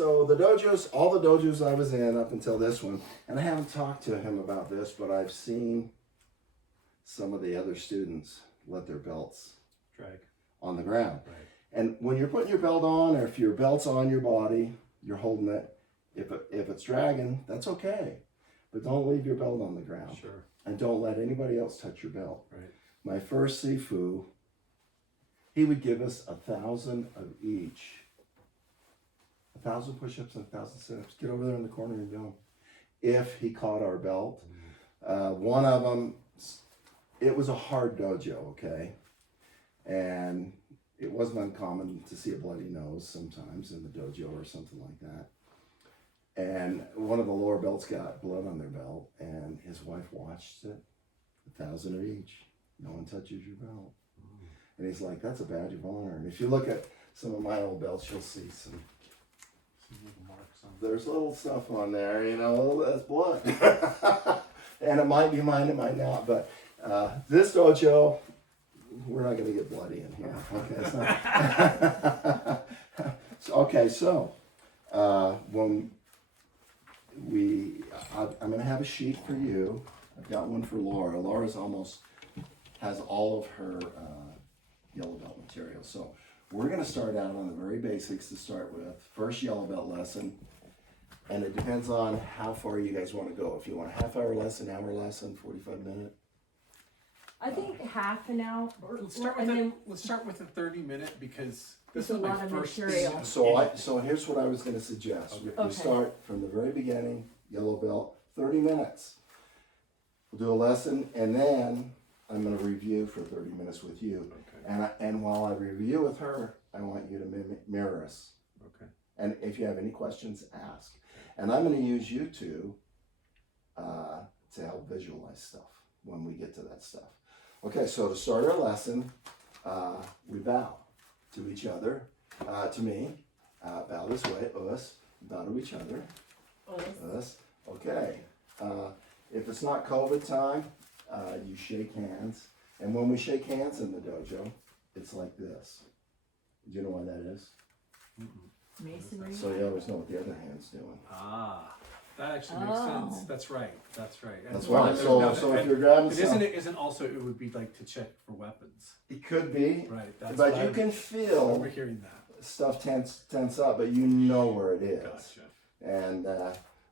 So the dojos, all the dojos I was in up until this one, and I haven't talked to him about this, but I've seen some of the other students let their belts drag on the ground. Right. And when you're putting your belt on, or if your belt's on your body, you're holding it. If it's dragging, that's okay. But don't leave your belt on the ground. Sure. And don't let anybody else touch your belt. Right. My first Sifu, he would give us 1,000 of each. 1,000 push-ups and 1,000 sit-ups. Get over there in the corner and do them. If he caught our belt. One of them, it was a hard dojo, okay? And it wasn't uncommon to see a bloody nose sometimes in the dojo or something like that. And one of the lower belts got blood on their belt, and his wife watched it. 1,000 of each. No one touches your belt. And he's like, that's a badge of honor. And if you look at some of my old belts, you'll see some little marks on. There's little stuff on there, you know, that's blood. And it might be mine, it might not. But this dojo, we're not going to get bloody in here. Okay, so when I'm going to have a sheet for you. I've got one for Laura. Laura's has all of her yellow belt material. So we're going to start out on the very basics to start with. First yellow belt lesson. And it depends on how far you guys want to go. If you want a half-hour lesson, hour lesson, 45-minute. I think half an hour. Let's start with the 30-minute because this It's is a my lot of first material. So here's what I was going to suggest. Okay. We start from the very beginning, yellow belt, 30 minutes. We'll do a lesson, and then I'm going to review for 30 minutes with you. Okay. And while I review with her, I want you to mirror us. Okay. And if you have any questions, ask. And I'm going to use you two to help visualize stuff when we get to that stuff. Okay, so to start our lesson, we bow to each other, to me, bow this way, us, bow to each other, us. Okay, if it's not COVID time, you shake hands. And when we shake hands in the dojo, it's like this. Do you know why that is? Masonry. So you always know what the other hand's doing. Ah, that actually makes sense. That's right. That's right. That's why right. there's So nothing- if you're grabbing it isn't also it would be like to check for weapons. it could be, Right. That's but what you I'm can feel overhearing that. stuff tense up, but you know where it is. Gotcha. And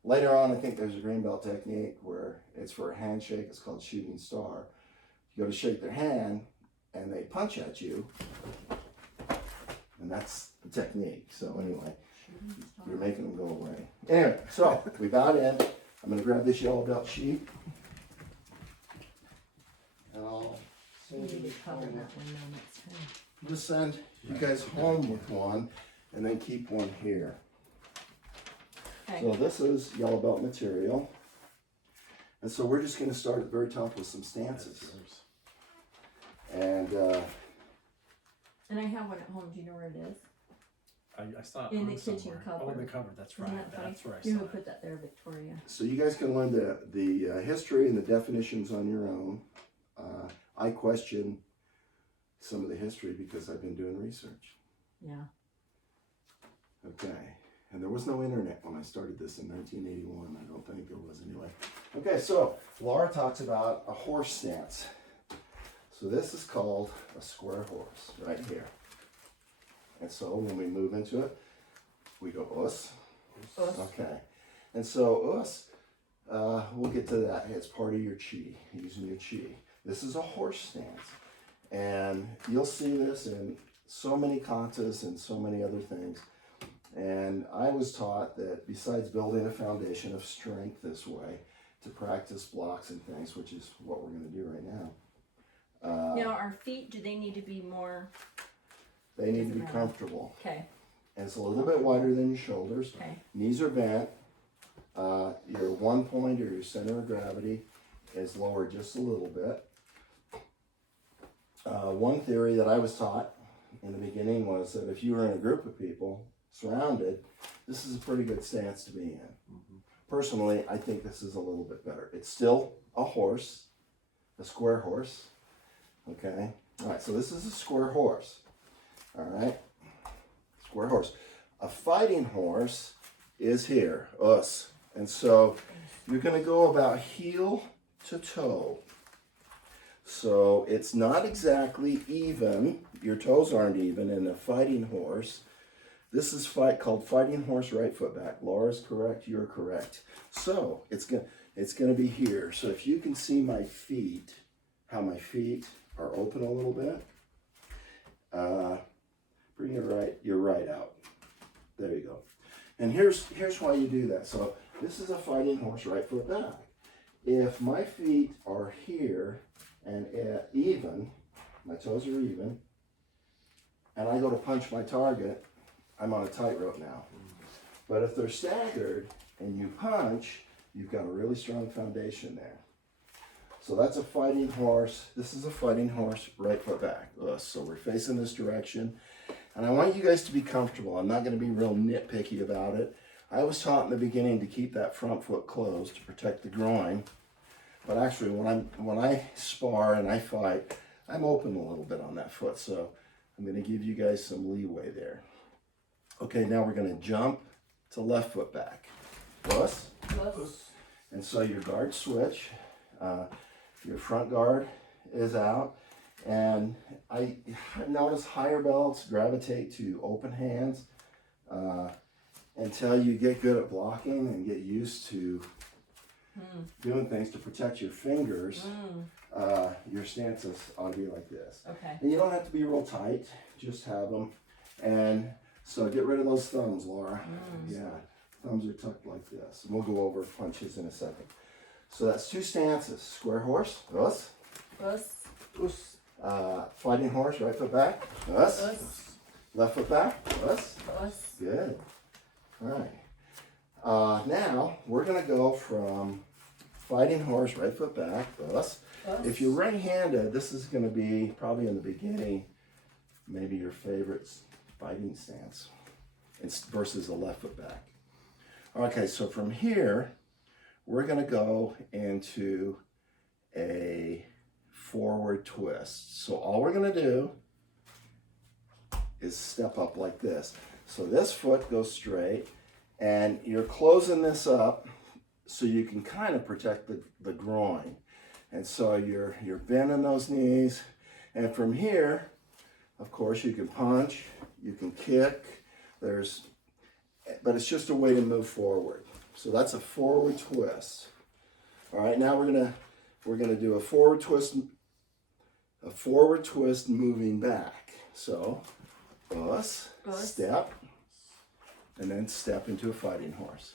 later on, I think there's a green belt technique where it's for a handshake. It's called shooting star. You go to shake their hand, and they punch at you, and that's the technique. So anyway, you're making them go away. Anyway, so we bowed in. I'm going to grab this yellow belt sheet, and I'll We send you need the to cover color. that window next time. I'm going to send you guys home with one, and then keep one here. Okay. So this is yellow belt material. And so we're just going to start at the very top with some stances. That's yours. And And I have one at home. Do you know where it is? I saw it In on the kitchen somewhere. cupboard. Oh, in the cupboard. That's Isn't right. that funny? That's where I You saw know who it. put that there, Victoria? so you guys can learn the history and the definitions on your own. I question some of the history because I've been doing research. Yeah. Okay. And there was no internet when I started this in 1981. I don't think there was anyway. Okay, so Laura talks about a horse stance. So this is called a square horse right here. And so when we move into it, we go us. Us. Okay. And so us, we'll get to that. It's part of your chi, using your chi. This is a horse stance. And you'll see this in so many katas and so many other things. And I was taught that besides building a foundation of strength this way, to practice blocks and things, which is what we're going to do right now. Now, our feet, do they need to be more? They need to Doesn't be matter. comfortable. Okay. And it's a little bit wider than your shoulders. Okay. Knees are bent. Your one point or your center of gravity is lowered just a little bit. One theory that I was taught in the beginning was that if you were in a group of people surrounded, this is a pretty good stance to be in. Personally, I think this is a little bit better. It's still a horse, a square horse. Okay. All right. So this is a square horse. All right. Square horse. A fighting horse is here, us. And so you're gonna go about heel to toe. So it's not exactly even, your toes aren't even in a fighting horse. This is called fighting horse right foot back. Laura's correct, you're correct. So it's gonna be here. So if you can see my feet, how my feet are open a little bit, bring your right out. There you go. And here's why you do that. So this is a fighting horse right foot back. If my feet are here and even, my toes are even, and I go to punch my target, I'm on a tightrope now. But if they're staggered and you punch, you've got a really strong foundation there. So that's a fighting horse. This is a fighting horse right foot back. So we're facing this direction. And I want you guys to be comfortable. I'm not going to be real nitpicky about it. I was taught in the beginning to keep that front foot closed to protect the groin. But actually, when I spar and I fight, I'm open a little bit on that foot. So I'm going to give you guys some leeway there. Okay, now we're going to jump to left foot back. Plus. And so your guard switch. Your front guard is out. And I notice higher belts gravitate to open hands until you get good at blocking and get used to doing things to protect your fingers. Your stances ought to be like this. Okay. And you don't have to be real tight, just have them. And so get rid of those thumbs, Laura. Yeah, thumbs are tucked like this. And we'll go over punches in a second. So that's two stances. Square horse, us. Fighting horse, right foot back, us. Left foot back, us. Good. All right. Now we're gonna go from fighting horse, right foot back, us. If you're right-handed, this is gonna be probably in the beginning, maybe your favorite fighting stance versus a left foot back. Okay, so from here, we're gonna go into a forward twist. So all we're gonna do is step up like this. So this foot goes straight and you're closing this up so you can kind of protect the groin. And so you're bending those knees. And from here, of course, you can punch, you can kick, but it's just a way to move forward. So that's a forward twist. All right, now we're gonna do a forward twist moving back. So, step, and then step into a fighting horse.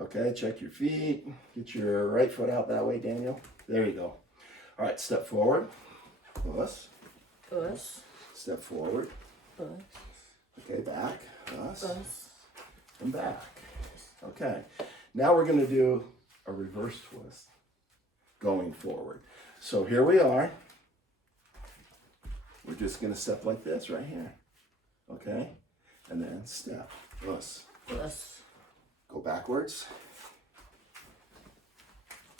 Okay, check your feet. Get your right foot out that way, Daniel. There you go. All right, step forward. Step forward. Okay, back. And back. Okay, now we're going to do a reverse twist going forward. So here we are. We're just going to step like this right here. Okay, and then step. Go backwards.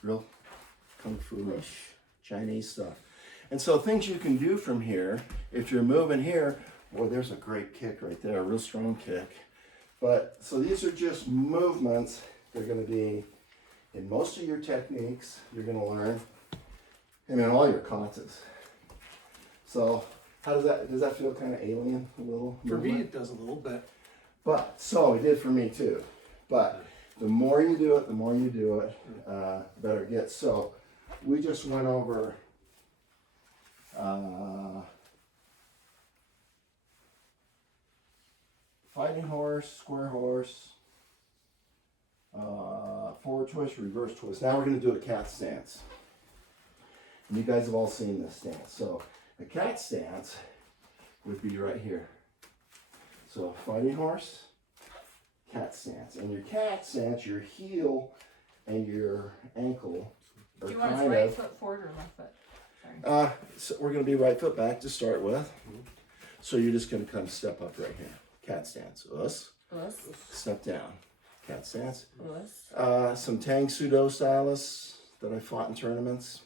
Real kung fu-ish Chinese stuff. And so things you can do from here, if you're moving here, boy, there's a great kick right there, a real strong kick. But, so these are just movements. They're going to be in most of your techniques you're going to learn, and in all your katas. So, does that feel kind of alien, a little? For me, it does a little bit. But, so it did for me too. But the more you do it, the better it gets. So we just went over fighting horse, square horse, forward twist, reverse twist. Now we're going to do a cat stance. And you guys have all seen this stance. So a cat stance would be right here. So fighting horse, cat stance. And your cat stance, your heel and your ankle are Do you want us kind right of... foot forward or left foot? Sorry. So we're going to be right foot back to start with. So you're just going to come step up right here. Cat stance. Step down. Cat stance. Some Tang Sudo stylists that I fought in tournaments,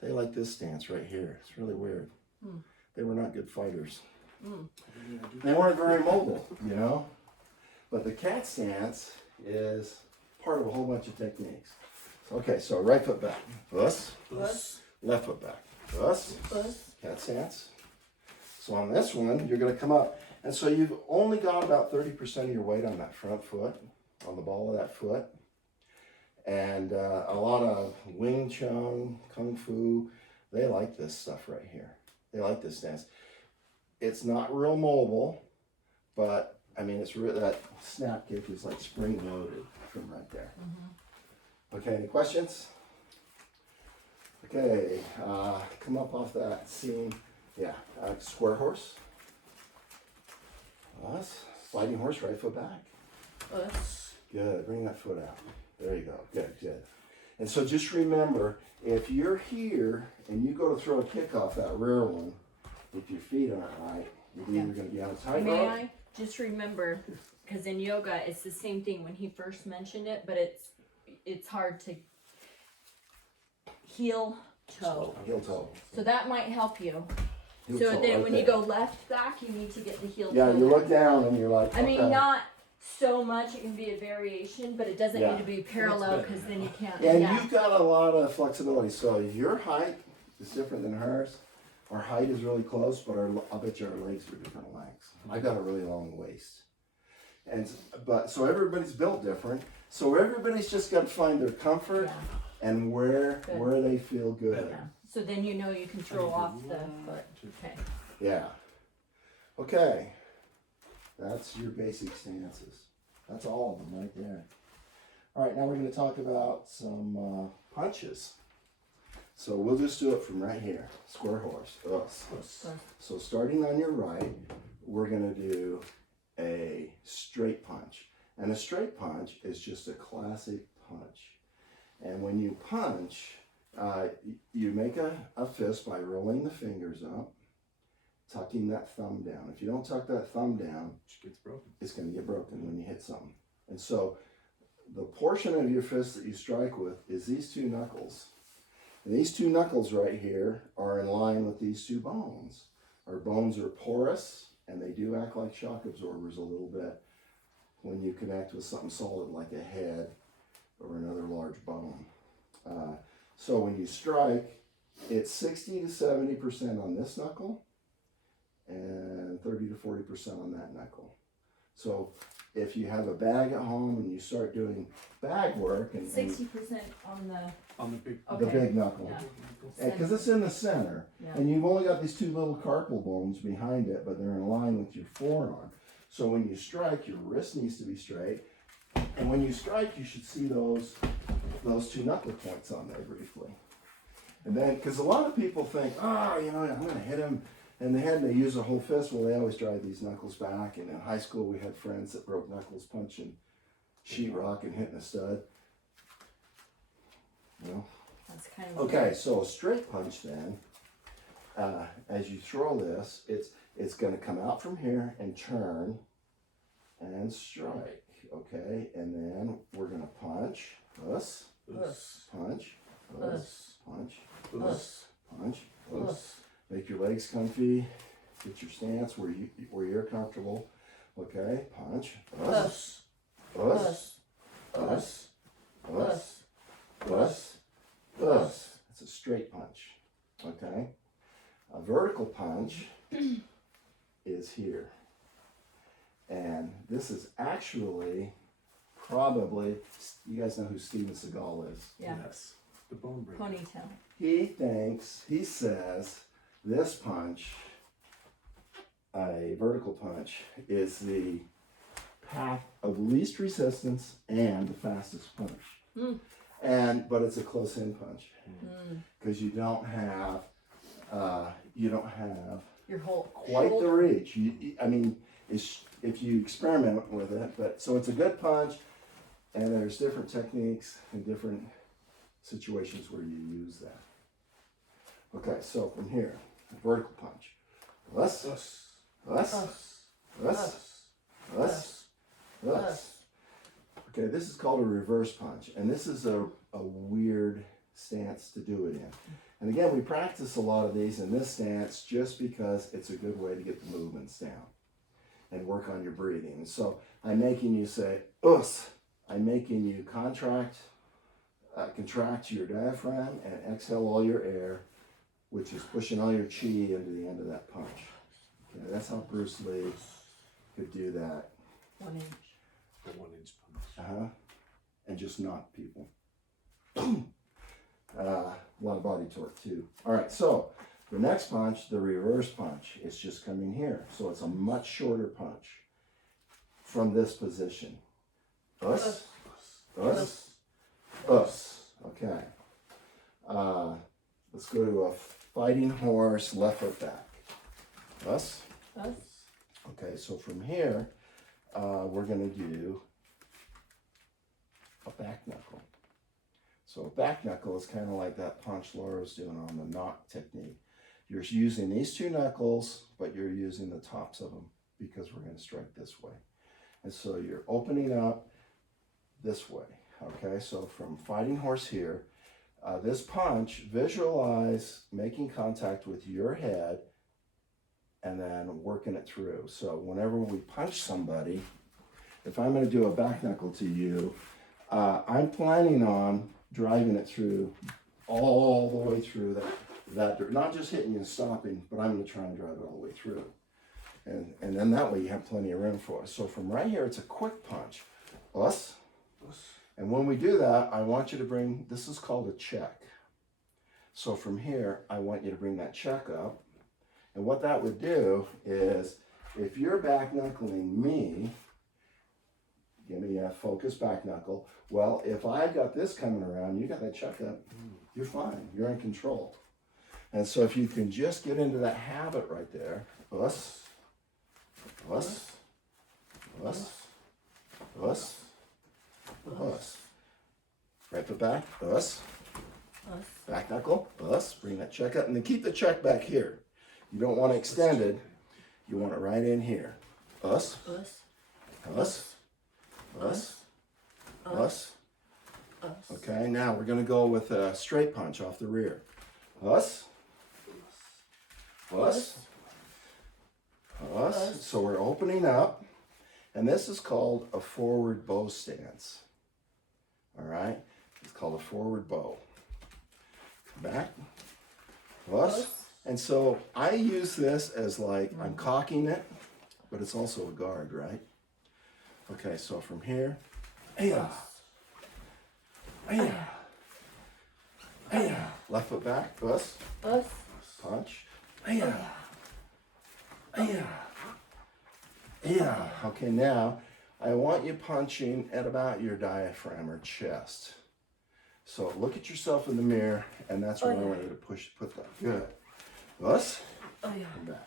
they like this stance right here. It's really weird. They were not good fighters. They weren't very mobile, you know. But the cat stance is part of a whole bunch of techniques. Okay, so right foot back. Us. Left foot back. Us. Cat stance. So on this one, you're going to come up. And so you've only got about 30% of your weight on that front foot, on the ball of that foot. And a lot of Wing Chun, Kung Fu, they like this stuff right here. They like this stance. It's not real mobile, but I mean, it's real, that snap kick is like spring loaded from right there. Okay, any questions? Okay, come up off that seam. Yeah, square horse. Us. Sliding horse, right foot back. Us. Good, bring that foot out. There you go, good, good. And so just remember, if you're here and you go to throw a kick off that rear one, if your feet aren't right, you're either going to be on a tightrope. May I just remember, because in yoga it's the same thing when he first mentioned it, but it's hard to heel toe. Heel toe. So that might help you. Heel So toe, then right when there. you go left back, you need to get the heel toe. Yeah, you there. look down and you're like, I mean, okay. not so much. It can be a variation, but it doesn't Yeah. need to be parallel That's better. because then you can't. And yeah. you've got a lot of flexibility. So your height is different than hers. Our height is really close, but I'll bet you our legs are different lengths. I've got a really long waist. So everybody's built different. So everybody's just got to find their comfort Yeah. and where they feel good. Yeah. So then you know you can throw off the foot. Okay. Yeah. Okay. That's your basic stances. That's all of them right there. All right, now we're going to talk about some punches. So we'll just do it from right here. Square horse. Us. So starting on your right, we're going to do a straight punch. And a straight punch is just a classic punch. And when you punch, you make a fist by rolling the fingers up, tucking that thumb down. If you don't tuck that thumb down, It gets broken. it's going to get broken when you hit something. And so the portion of your fist that you strike with is these two knuckles. And these two knuckles right here are in line with these two bones. Our bones are porous, and they do act like shock absorbers a little bit when you connect with something solid like a head or another large bone. So when you strike, it's 60 to 70% on this knuckle and 30 to 40% on that knuckle. So if you have a bag at home and you start doing bag work and 60% on the. On the big. Okay. the big knuckle, Yeah. because it's in the center, Yeah. and you've only got these two little carpal bones behind it, but they're in line with your forearm. So when you strike, your wrist needs to be straight, and when you strike, you should see those two knuckle points on there briefly. And then, because a lot of people think, I'm going to hit him in the head, and they use a whole fist. Well, they always drive these knuckles back. And in high school, we had friends that broke knuckles punching sheetrock and hitting a stud. That's kind of. Okay, so a straight punch then, as you throw this, it's going to come out from here and turn and strike. Okay, and then we're going to punch, us, punch, us, punch, us, punch, us. Make your legs comfy. Get your stance where you're comfortable. Okay, punch, us, us, us, us, us. It's a straight punch. Okay, a vertical punch is here, and this is actually probably, you guys know who Steven Seagal is. Yeah. Yes. The bone breaker. Ponytail. He says this punch, a vertical punch, is the path of least resistance and the fastest punch. But it's a close in punch because you don't have Your whole quite shoulder. the reach. If you experiment with it, but so it's a good punch, and there's different techniques and different situations where you use that. Okay, so from here, vertical punch. Us, us, us, us, us. Okay, this is called a reverse punch, and this is a weird stance to do it in. And again, we practice a lot of these in this stance just because it's a good way to get the movements down. and work on your breathing. So I'm making you say, us. I'm making you contract your diaphragm and exhale all your air, which is pushing all your chi into the end of that punch. Okay, that's how Bruce Lee could do that. 1 inch. The 1 inch punch. And just knock people. A lot of body torque too. All right, so the next punch, the reverse punch, is just coming here. So it's a much shorter punch from this position. Us, us, us. Okay. Let's go to a fighting horse, left foot back. Us. Us. Okay, so from here, we're going to do a back knuckle. So a back knuckle is kind of like that punch Laura was doing on the knock technique. You're using these two knuckles, but you're using the tops of them because we're going to strike this way. And so you're opening up this way. Okay, so from fighting horse here, this punch, visualize making contact with your head and then working it through. So whenever we punch somebody, if I'm going to do a back knuckle to you, I'm planning on driving it through all the way through that, not just hitting you and stopping, but I'm going to try and drive it all the way through. And then that way you have plenty of room for us. So from right here, it's a quick punch. Us. And when we do that, I want you to bring, this is called a check. So from here, I want you to bring that check up. And what that would do is, if you're back knuckling me, give me a focus back knuckle. Well, if I got this coming around, you got that check up, you're fine. You're in control. And so if you can just get into that habit right there, us, us, us, us, us. Right foot back, us. Back knuckle, us. Bring that check up and then keep the check back here. You don't want to extend it. You want it right in here. Us. Us. Us. Us. Okay, now we're going to go with a straight punch off the rear. Us. Us. Us. So we're opening up. And this is called a forward bow stance. All right? It's called a forward bow. Back. Us. And so I use this as like I'm cocking it, but it's also a guard, right? Okay, so from here, left foot back, us, punch, Okay, now I want you punching at about your diaphragm or chest. So look at yourself in the mirror, and that's where I want you to put that. Good. Us. Come back.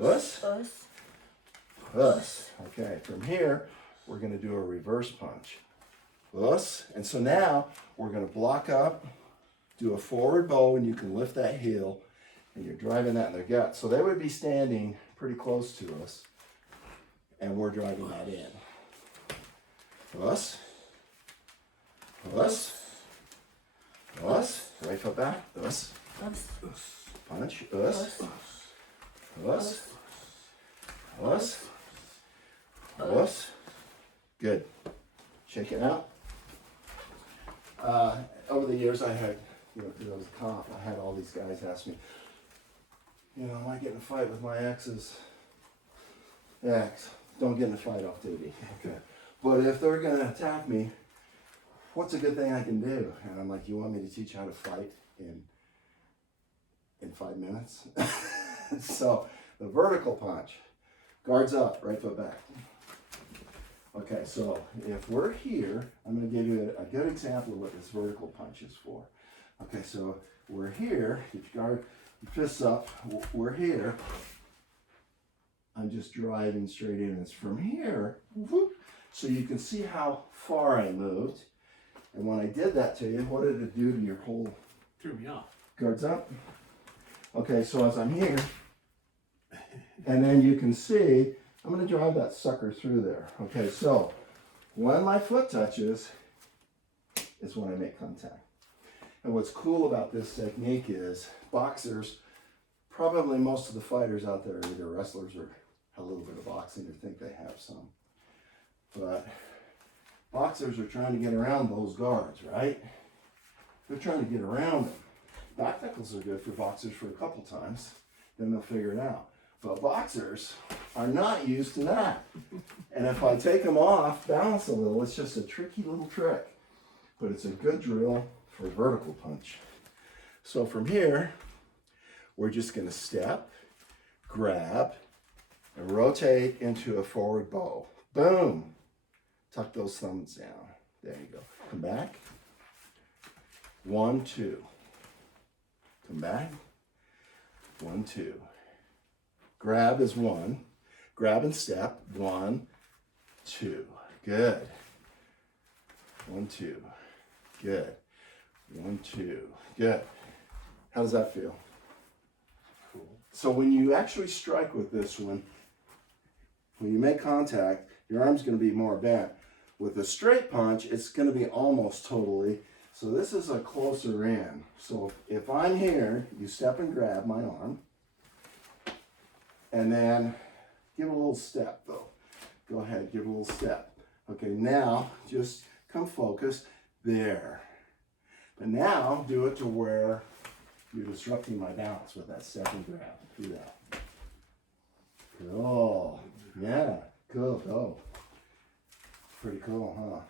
Us. Us. Okay, from here, we're going to do a reverse punch. Us. And so now we're going to block up, do a forward bow, and you can lift that heel, and you're driving that in their gut. So they would be standing pretty close to us, and we're driving that in. Us. Us. Us. Right foot back. Us. Punch. Us. Us. Us. Us. Good. Shake it out. Over the years, I had, because I was a cop, I had all these guys ask me, am I getting in a fight with my exes? Ex. Don't get in a fight off duty. Okay. But if they're going to attack me, what's a good thing I can do? And I'm like, you want me to teach you how to fight in 5 minutes? So the vertical punch, guards up, right foot back. Okay, so if we're here, I'm going to give you a good example of what this vertical punch is for. Okay, so we're here, get your guard, your fists up, we're here. I'm just driving straight in. It's from here, whoop, so you can see how far I moved. And when I did that to you, what did it do to your whole... Threw me off. Guards up. Okay, so as I'm here, and then you can see, I'm going to drive that sucker through there. Okay, so when my foot touches, is when I make contact. And what's cool about this technique is boxers, probably most of the fighters out there are either wrestlers or a little bit of boxing. boxing or think they have some. But boxers are trying to get around those guards, right? They're trying to get around them. Back knuckles are good for boxers for a couple times, then they'll figure it out. But boxers are not used to that. And if I take them off, balance a little, it's just a tricky little trick. But it's a good drill for vertical punch. So from here, we're just gonna step, grab, and rotate into a forward bow. Boom. Tuck those thumbs down. There you go. Come back. 1, 2. Come back. 1, 2. Grab is 1. Grab and step. 1, 2. Good. 1, 2. Good. 1, 2. Good. How does that feel? Cool. So when you actually strike with this one, when you make contact, your arm's going to be more bent. With a straight punch, it's going to be almost totally. So this is a closer in. So if I'm here, you step and grab my arm. And then give a little step though. Go ahead, give a little step. Okay, now just come focus there. But now do it to where you're disrupting my balance with that step and grab. Do that. Cool. Yeah, cool, go. Pretty cool, huh?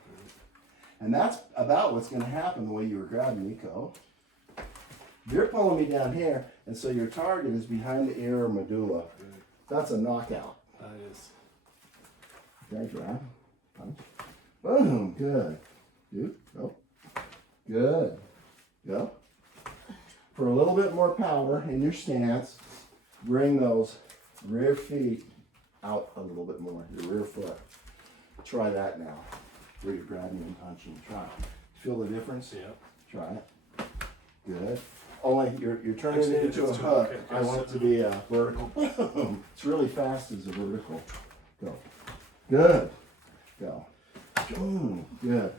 And that's about what's going to happen the way you were grabbing Nico. You're pulling me down here, and so your target is behind the ear or medulla. That's a knockout. That is. Okay, grab, punch. Boom, good. You, go. Good. Go. For a little bit more power in your stance, bring those rear feet out a little bit more, your rear foot. Try that now, where you're grabbing and punching. Try it. Feel the difference? Yep. Try it. Good. Only you're turning Actually, it into a it's hook. okay. I want it to be a vertical. Boom. It's really fast as a vertical. Go. Good. Go. Boom. Good.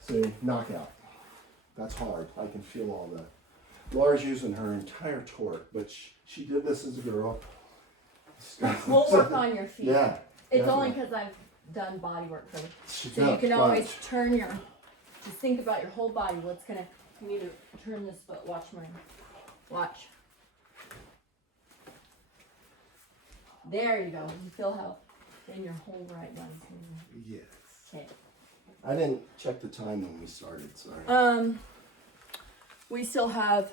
See, knockout. That's hard. I can feel all that. Laura's using her entire torque, but she did this as a girl. We'll work on your feet. Yeah. It's only definitely. because I've done body work for you. She So you does, can but- always turn your, just think about your whole body. What's gonna, you need to turn this foot. Watch mine. Watch. There you go. You feel how in your whole right leg. Yes. Okay. I didn't check the time when we started, sorry. We still have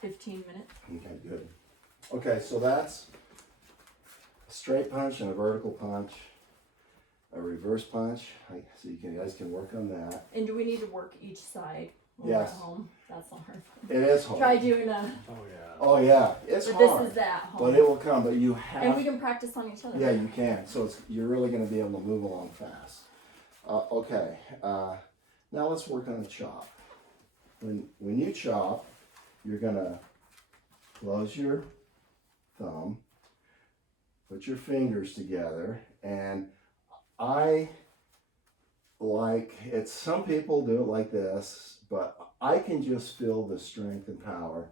15 minutes. Okay, good. Okay, so that's a straight punch and a vertical punch, a reverse punch. So you guys can work on that. And do we need to work each side when we're Yes. at home? That's not hard. It is hard. Try doing a, Oh yeah. Oh yeah, it's but hard. this is at home. But it will come. But you have. And we can practice on each other. Yeah, you can. So you're really going to be able to move along fast. Okay. Now let's work on a chop. When you chop, you're going to close your thumb, put your fingers together, and I like it. Some people do it like this, but I can just feel the strength and power.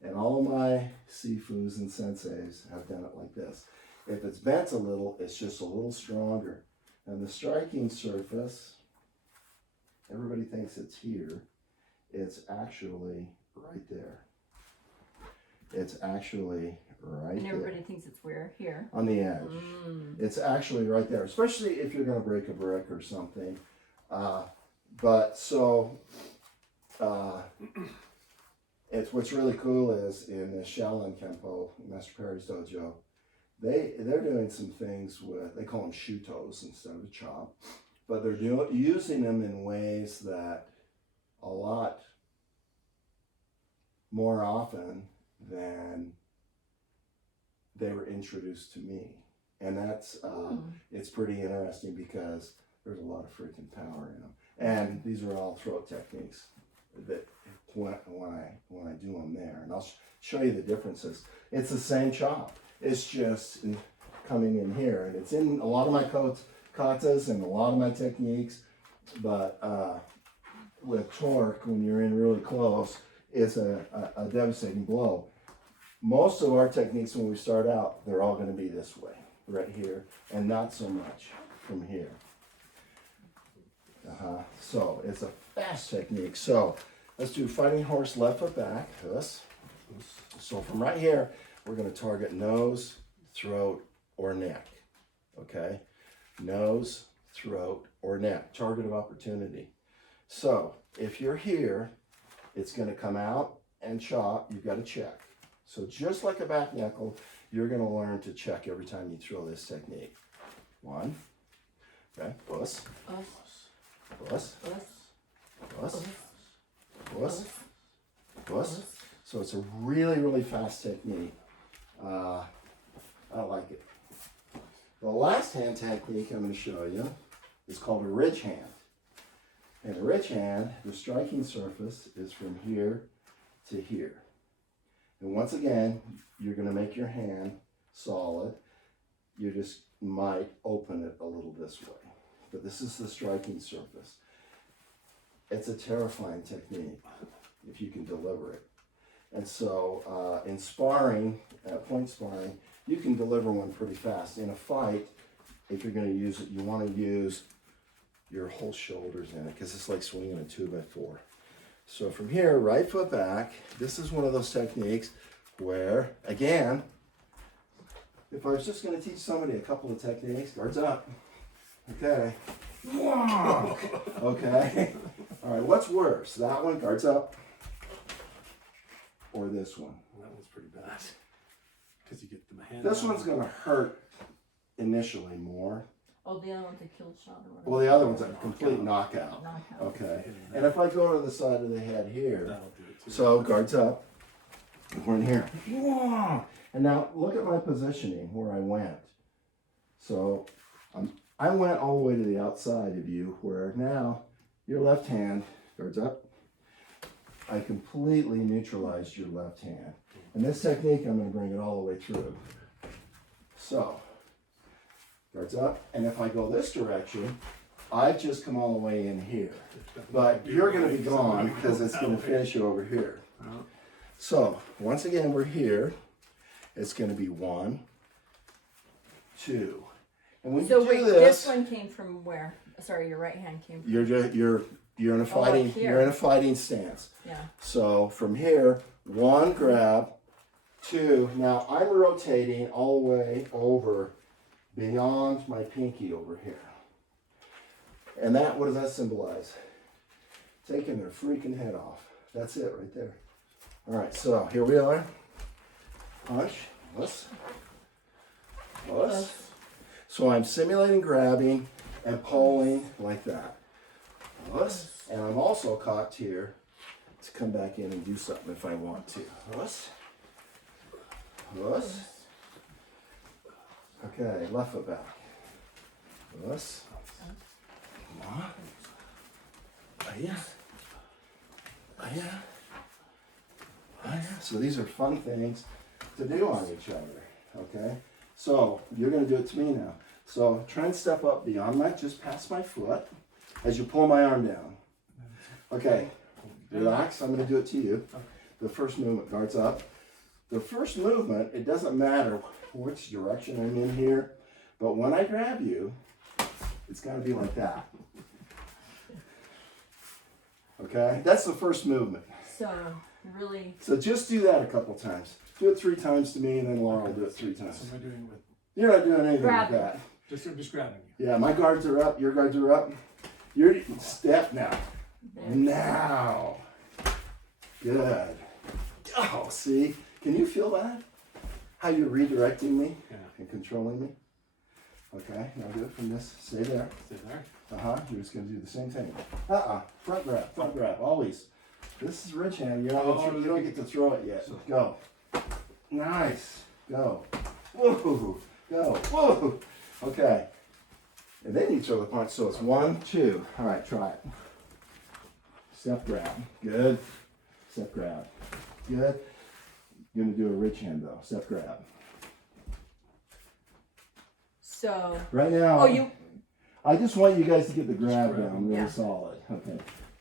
And all of my sifus and senseis have done it like this. If it's bent a little, it's just a little stronger. And the striking surface, everybody thinks it's here. It's actually right there. It's actually right And everybody there. thinks it's where? Here. On the edge. It's actually right there, especially if you're going to break a brick or something. It's what's really cool is in the Shaolin Kenpo, Master Perry's dojo, they're doing some things with, they call them shutos instead of a chop, but they're using them in ways that a lot more often than they were introduced to me. And that's, it's pretty interesting because there's a lot of freaking power in them. And these are all throat techniques that when I do them there. And I'll show you the differences. It's the same chop. It's just coming in here. And it's in a lot of my katas and a lot of my techniques. But with torque, when you're in really close, it's a devastating blow. Most of our techniques when we start out, they're all going to be this way. right here, and not so much from here. So it's a fast technique. So let's do fighting horse left foot back. This. So from right here, we're going to target nose, throat, or neck. Okay? Nose, throat, or neck. Target of opportunity. So if you're here, it's going to come out and chop. You've got to check. So just like a back knuckle, you're going to learn to check every time you throw this technique. One. Okay. Puss. Puss. Puss. Puss. Puss. So it's a really, really fast technique. I like it. The last hand technique I'm going to show you is called a ridge hand. In a ridge hand, the striking surface is from here to here. And once again, you're going to make your hand solid. You just might open it a little this way. But this is the striking surface. It's a terrifying technique if you can deliver it. And so in sparring, point sparring, you can deliver one pretty fast. In a fight, if you're going to use it, you want to use your whole shoulders in it because it's like swinging a 2x4. So from here, right foot back, this is one of those techniques where, again, if I was just going to teach somebody a couple of techniques, guards up. Okay. Okay. All right, what's worse? That one, guards up, or this one? That one's pretty bad. Because you get the hand. This one's going to hurt initially more. Oh, the other one's a kill shot or whatever. Well, the other one's a complete knockout. Knockout. Okay. And if I go to the side of the head here, That'll do it too. so guards up, we're in here. And now look at my positioning where I went. So I went all the way to the outside of you, where now your left hand, guards up, I completely neutralized your left hand. And this technique, I'm going to bring it all the way through. So, guards up, and if I go this direction, I've just come all the way in here. But you're going to be gone because it's going to finish you over here. So, once again, we're here. It's going to be 1, 2. And when So you wait, do this this, one came from where? Sorry, your right hand came from. you're in a fighting here. you're in a fighting stance. Yeah. So from here, 1 grab, 2. Now I'm rotating all the way over beyond my pinky over here. And that, what does that symbolize? Taking their freaking head off. That's it right there. All right, so here we are. Punch. Puss. Puss. So I'm simulating grabbing and pulling like that. Puss. And I'm also caught here to come back in and do something if I want to. Puss. Puss. Okay, left foot back. Puss. Come on. Oh yeah. Oh yeah. Oh yeah. So these are fun things to do on each other. Okay? So you're going to do it to me now. So try and step up beyond my, just past my foot as you pull my arm down. Okay, relax. I'm going to do it to you. The first movement, guards up. The first movement, it doesn't matter which direction I'm in here, but when I grab you, it's got to be like that. Okay, that's the first movement. So really. So just do that a couple times. Do it 3 times to me, and then Laura will do it 3 times. So am I doing it with? You're not doing anything Grab like that. Just grabbing you. Yeah, my guards are up. Your guards are up. You're step now. Now. Good. Oh, see? Can you feel that? How you're redirecting me and controlling me? Okay, now do it from this. Stay there. Stay there. You're just going to do the same thing. Front grab, always. This is ridge hand. You don't get to throw it yet. Go. Nice. Go. Whoa. Go. Whoa. Okay. And then you throw the punch. So it's 1, 2. All right, try it. Step grab. Good. Step grab. Good. You're going to do a ridge hand though. Step grab. So. Right now. Oh, you. I just want you guys to get the grab grab down really Yeah. solid. Okay.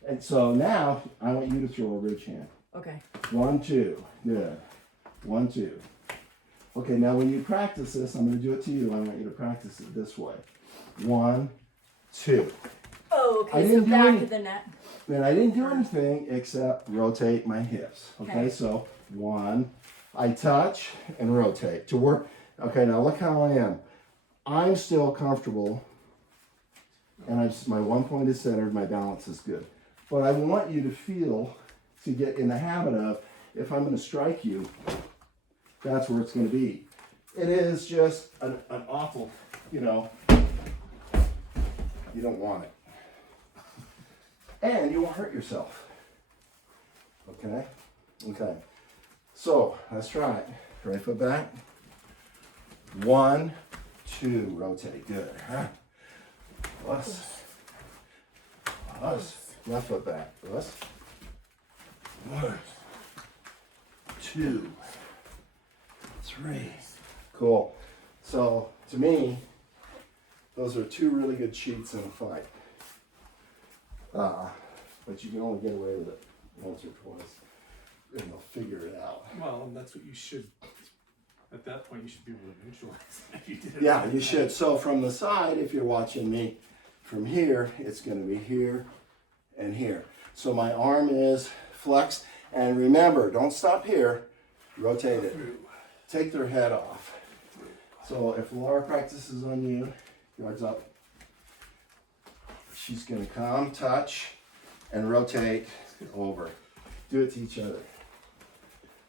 And so now I want you to throw a ridge hand. Okay. 1, 2. Good. 1, 2. Okay, now when you practice this, I'm going to do it to you. I want you to practice it this way. 1, 2. Oh, I okay, so didn't do back any- of the neck. Then I didn't do anything except rotate my hips. Okay, Okay. so 1, I touch and rotate to work. Okay, now look how I am. I'm still comfortable, and my one point is centered, my balance is good. But I want you to feel, to get in the habit of, if I'm going to strike you, that's where it's going to be. It is just an awful, you don't want it. And you won't hurt yourself. Okay? Okay. So, let's try it. Right foot back. 1, 2, rotate. Good. Plus. Left foot back. Plus. 1, 2, 3. Cool. So, to me, those are 2 really good cheats in a fight. But you can only get away with it once or twice, and they'll figure it out. Well, and that's what you should, at that point, you should be able to neutralize that if you did it. Yeah, you should. So from the side, if you're watching me from here, it's going to be here and here. So my arm is flexed. And remember, don't stop here. Rotate it. Take their head off. So if Laura practices on you, guards up. She's going to come, touch, and rotate over. Do it to each other.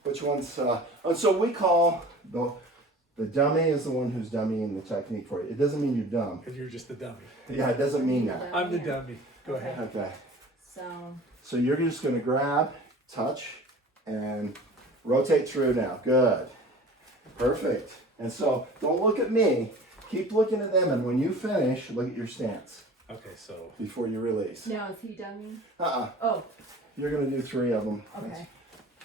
Which one's, and so we call the dummy is the one who's dummying the technique for you. It doesn't mean you're dumb. Because you're just the dummy. Yeah, it doesn't mean that. I'm the dummy. Go ahead. Okay. So, So you're just going to grab, touch, and rotate through now. Good. Perfect. And so don't look at me. Keep looking at them. And when you finish, look at your stance Okay, so before you release. now is he dummy? Oh, you're going to do 3 of them. Okay.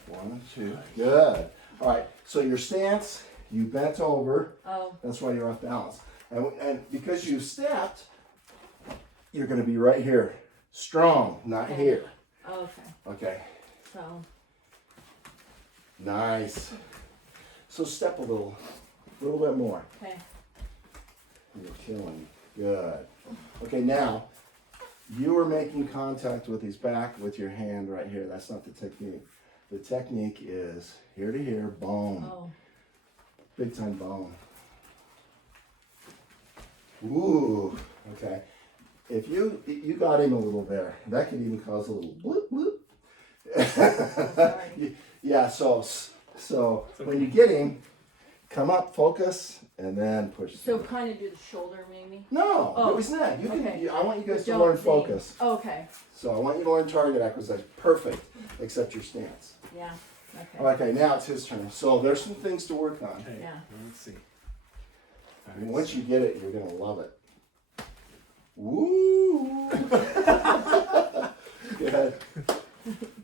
1, 2. Good. All right. So your stance, you bent over. Oh, That's why you're off balance. And because you stepped, you're going to be right here. Strong, not Okay. here. okay. Okay. So, Nice. So step a little bit more. okay. You're killing. Good. Okay, now you are making contact with his back with your hand right here. That's not the technique. The technique is here to here, bone. Oh, Big time bone. Ooh, okay. If you got him a little there, that could even cause a little bloop bloop. sorry. Yeah, so when you get him, come up, focus, and then push. So kind of do the shoulder maybe? No, Oh, it was not. You okay. can. I want you guys But to don't learn think- focus. Okay. So I want you to learn target acquisition. Perfect, except your stance. Yeah. Okay. Okay, now it's his turn. So there's some things to work on. okay, Yeah. let's see. All And right, once so- you get it, you're gonna love it. Woo! Good.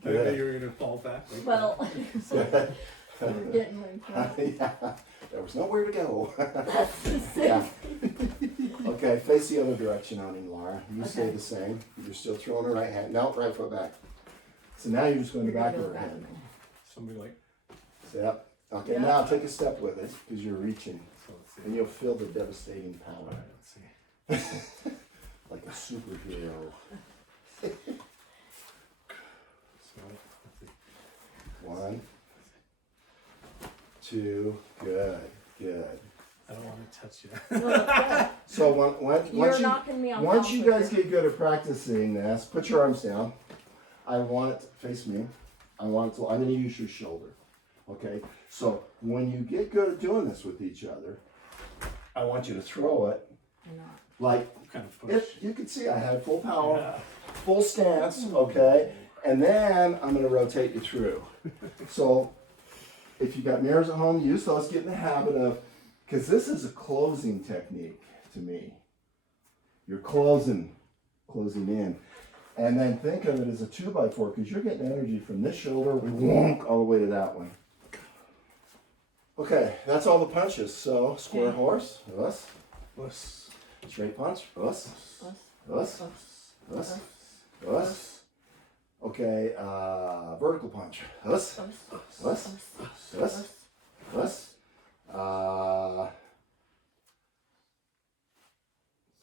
I knew you were gonna fall back. Like Well, Good. we're getting like Yeah, there was nowhere to go. that's the same. Yeah. Okay, face the other direction on him, Laura. You stay Okay. the same. You're still throwing her right hand. No, right foot back. So now you're just going to You're back gonna of go her back. head. somebody like. Step. Okay, Yeah. now take a step with it because you're reaching. So let's see. And you'll feel the devastating All power. right, let's see. Like a superhero. So let's see. 1, 2, good, good. I don't want to touch you. Well, So you're once knocking me off once you balance guys with get good at practicing this, put your arms down. I want it to face me. I'm going to use your shoulder. Okay? So when you get good at doing this with each other, I want you to throw it I'm not. like Kind of push. if you could see I had full power, Yeah. full stance, okay? And then I'm going to rotate you through. So if you got mirrors at home, use those. Get in the habit of, because this is a closing technique to me. You're closing in. And then think of it as a 2x4 because you're getting energy from this shoulder wonk, all the way to that one. Okay, that's all the punches. So square Okay. horse, us. Let's- Straight punch, us. Us, Us. Us. Us. Okay, vertical punch. Us. us, Us. Us. Us. To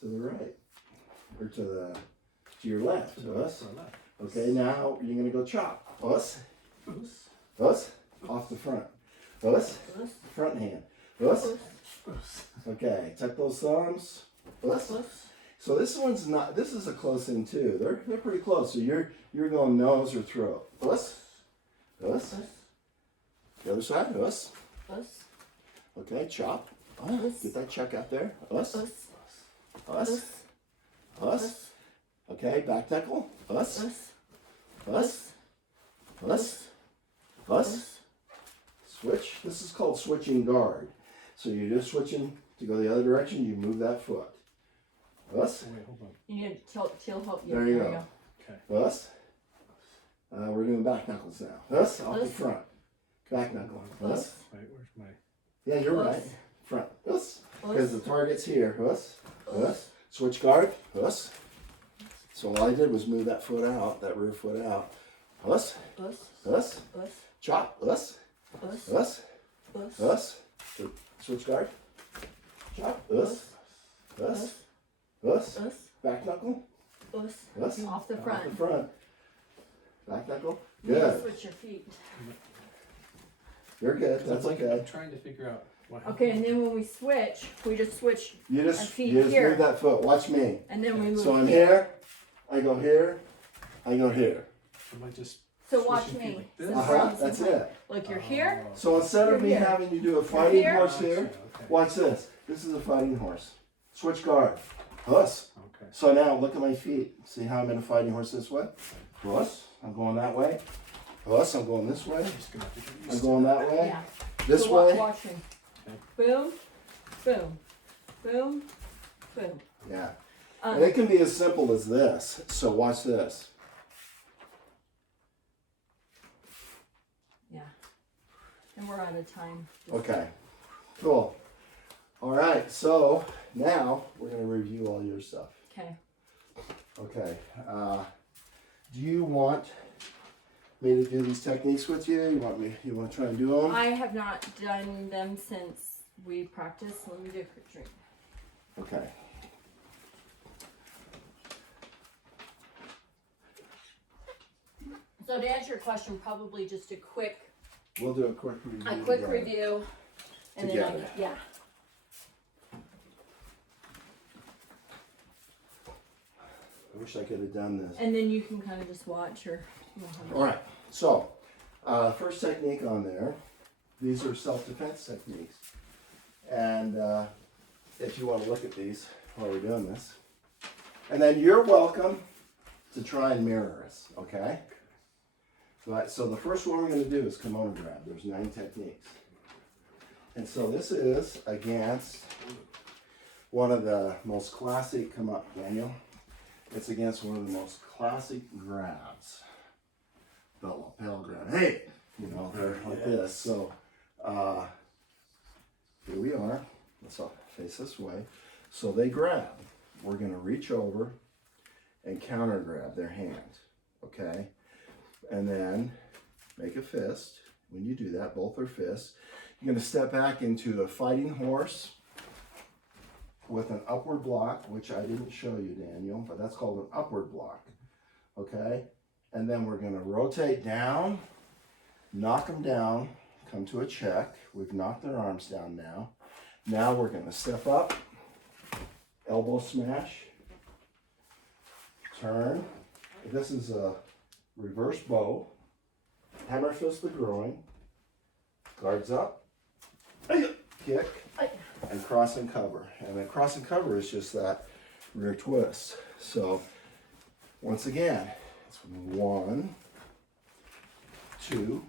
the right. Or to your left. Us. For left. Okay, now you're gonna go chop. Us. Us. Us. Off the front. Us. Us. Front hand. Us. Us. Okay, tuck those thumbs. Us. So this one's not. This is a close thing too. They're pretty close. So you're going nose or throat. Us. Us. The other side. Us. Us. Okay, chop. Get that check out there. Us. Us. Us. Us. Okay, back knuckle. Us. Us. Us. Us. Switch. This is called switching guard. So you're just switching to go the other direction. You move that foot. Us. Wait, hold on. You need to she'll help you. There you go. Okay. Us. We're doing back knuckles now. Us off the Us. front. Back knuckle. Us. Wait, where's my? Yeah, you're Us. right. Front. Us. Us. Because the target's here. Us. Us. Switch guard. Us. So all I did was move that foot out, that rear foot out. Us. Us. Us. Us. Chop. Us. Us. Us. Us. Us. Switch guard. Chop. Us. Us. Us. Us. Back knuckle. Us. Us. Off the Off front. the front. Back knuckle. You need to Good. switch your feet. You're good. That's okay. I'm trying to figure out what happened. Okay, and then when we switch, we just switch, You Our just feet move here. that foot. Watch me. and then we move. So I'm here. I go here. I go here. Am I just? So watch switching feet me. like this? So from- That's it. Look, you're here. Oh, So instead of You're me here. having you do a fighting here. horse gotcha, here, Okay. watch this. This is a fighting horse. Switch guard. Us. Okay. So now look at my feet. See how I'm in a fighting horse this way? Us. I'm going that way. Us. I'm going this way. Just gonna have to get I'm used going that way. Yeah. This So way. watch me. Boom, boom, boom, boom. Yeah. And it Um, can be as simple as this. So watch this. yeah. And we're out of time. Okay. Cool. All right. So now we're going to review all your stuff. Okay. Okay. Do you want me to do these techniques with you? You want to try and do them? I have not done them since we practiced. Let me do a quick drink. Okay. So to answer your question, probably just a quick We'll do a quick review. together. review, and Together. then yeah. I wish I could have done this. And then you can kind of just watch or. All right. So, first technique on there. These are self-defense techniques, and if you want to look at these while we're doing this, and then you're welcome to try and mirror us. Okay. Right. So the first one we're going to do is Kimono Grab. There's 9 techniques, and so this is against one of the most classic. Come up, Daniel. It's against one of the most classic grabs. The lapel grab. Hey, you know, they're like this. So, here we are. Let's all face this way. So they grab. We're going to reach over and counter grab their hand. Okay? And then make a fist. When you do that, both are fists. You're going to step back into a fighting horse with an upward block, which I didn't show you, Daniel, but that's called an upward block. Okay? And then we're going to rotate down, knock them down, come to a check. We've knocked their arms down now. Now we're going to step up, elbow smash, turn. This is a reverse bow. Hammer fist the groin, guards up, kick, and cross and cover. And then cross and cover is just that rear twist. So once again, it's 1, 2.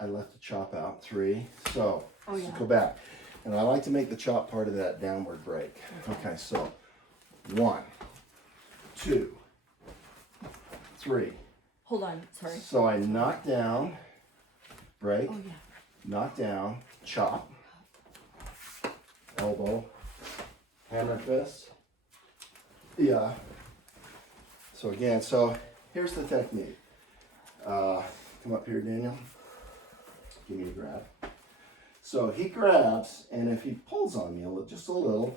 I left the chop out. 3. So Oh, yeah. let's go back. And I like to make the chop part of that downward break. Okay, so 1, 2, 3. Hold on, sorry. So I knock down, break, Oh yeah. knock down, chop, elbow, hammer fist. Yeah. So again, so here's the technique. Come up here, Daniel. Give me a grab. So he grabs, and if he pulls on me just a little,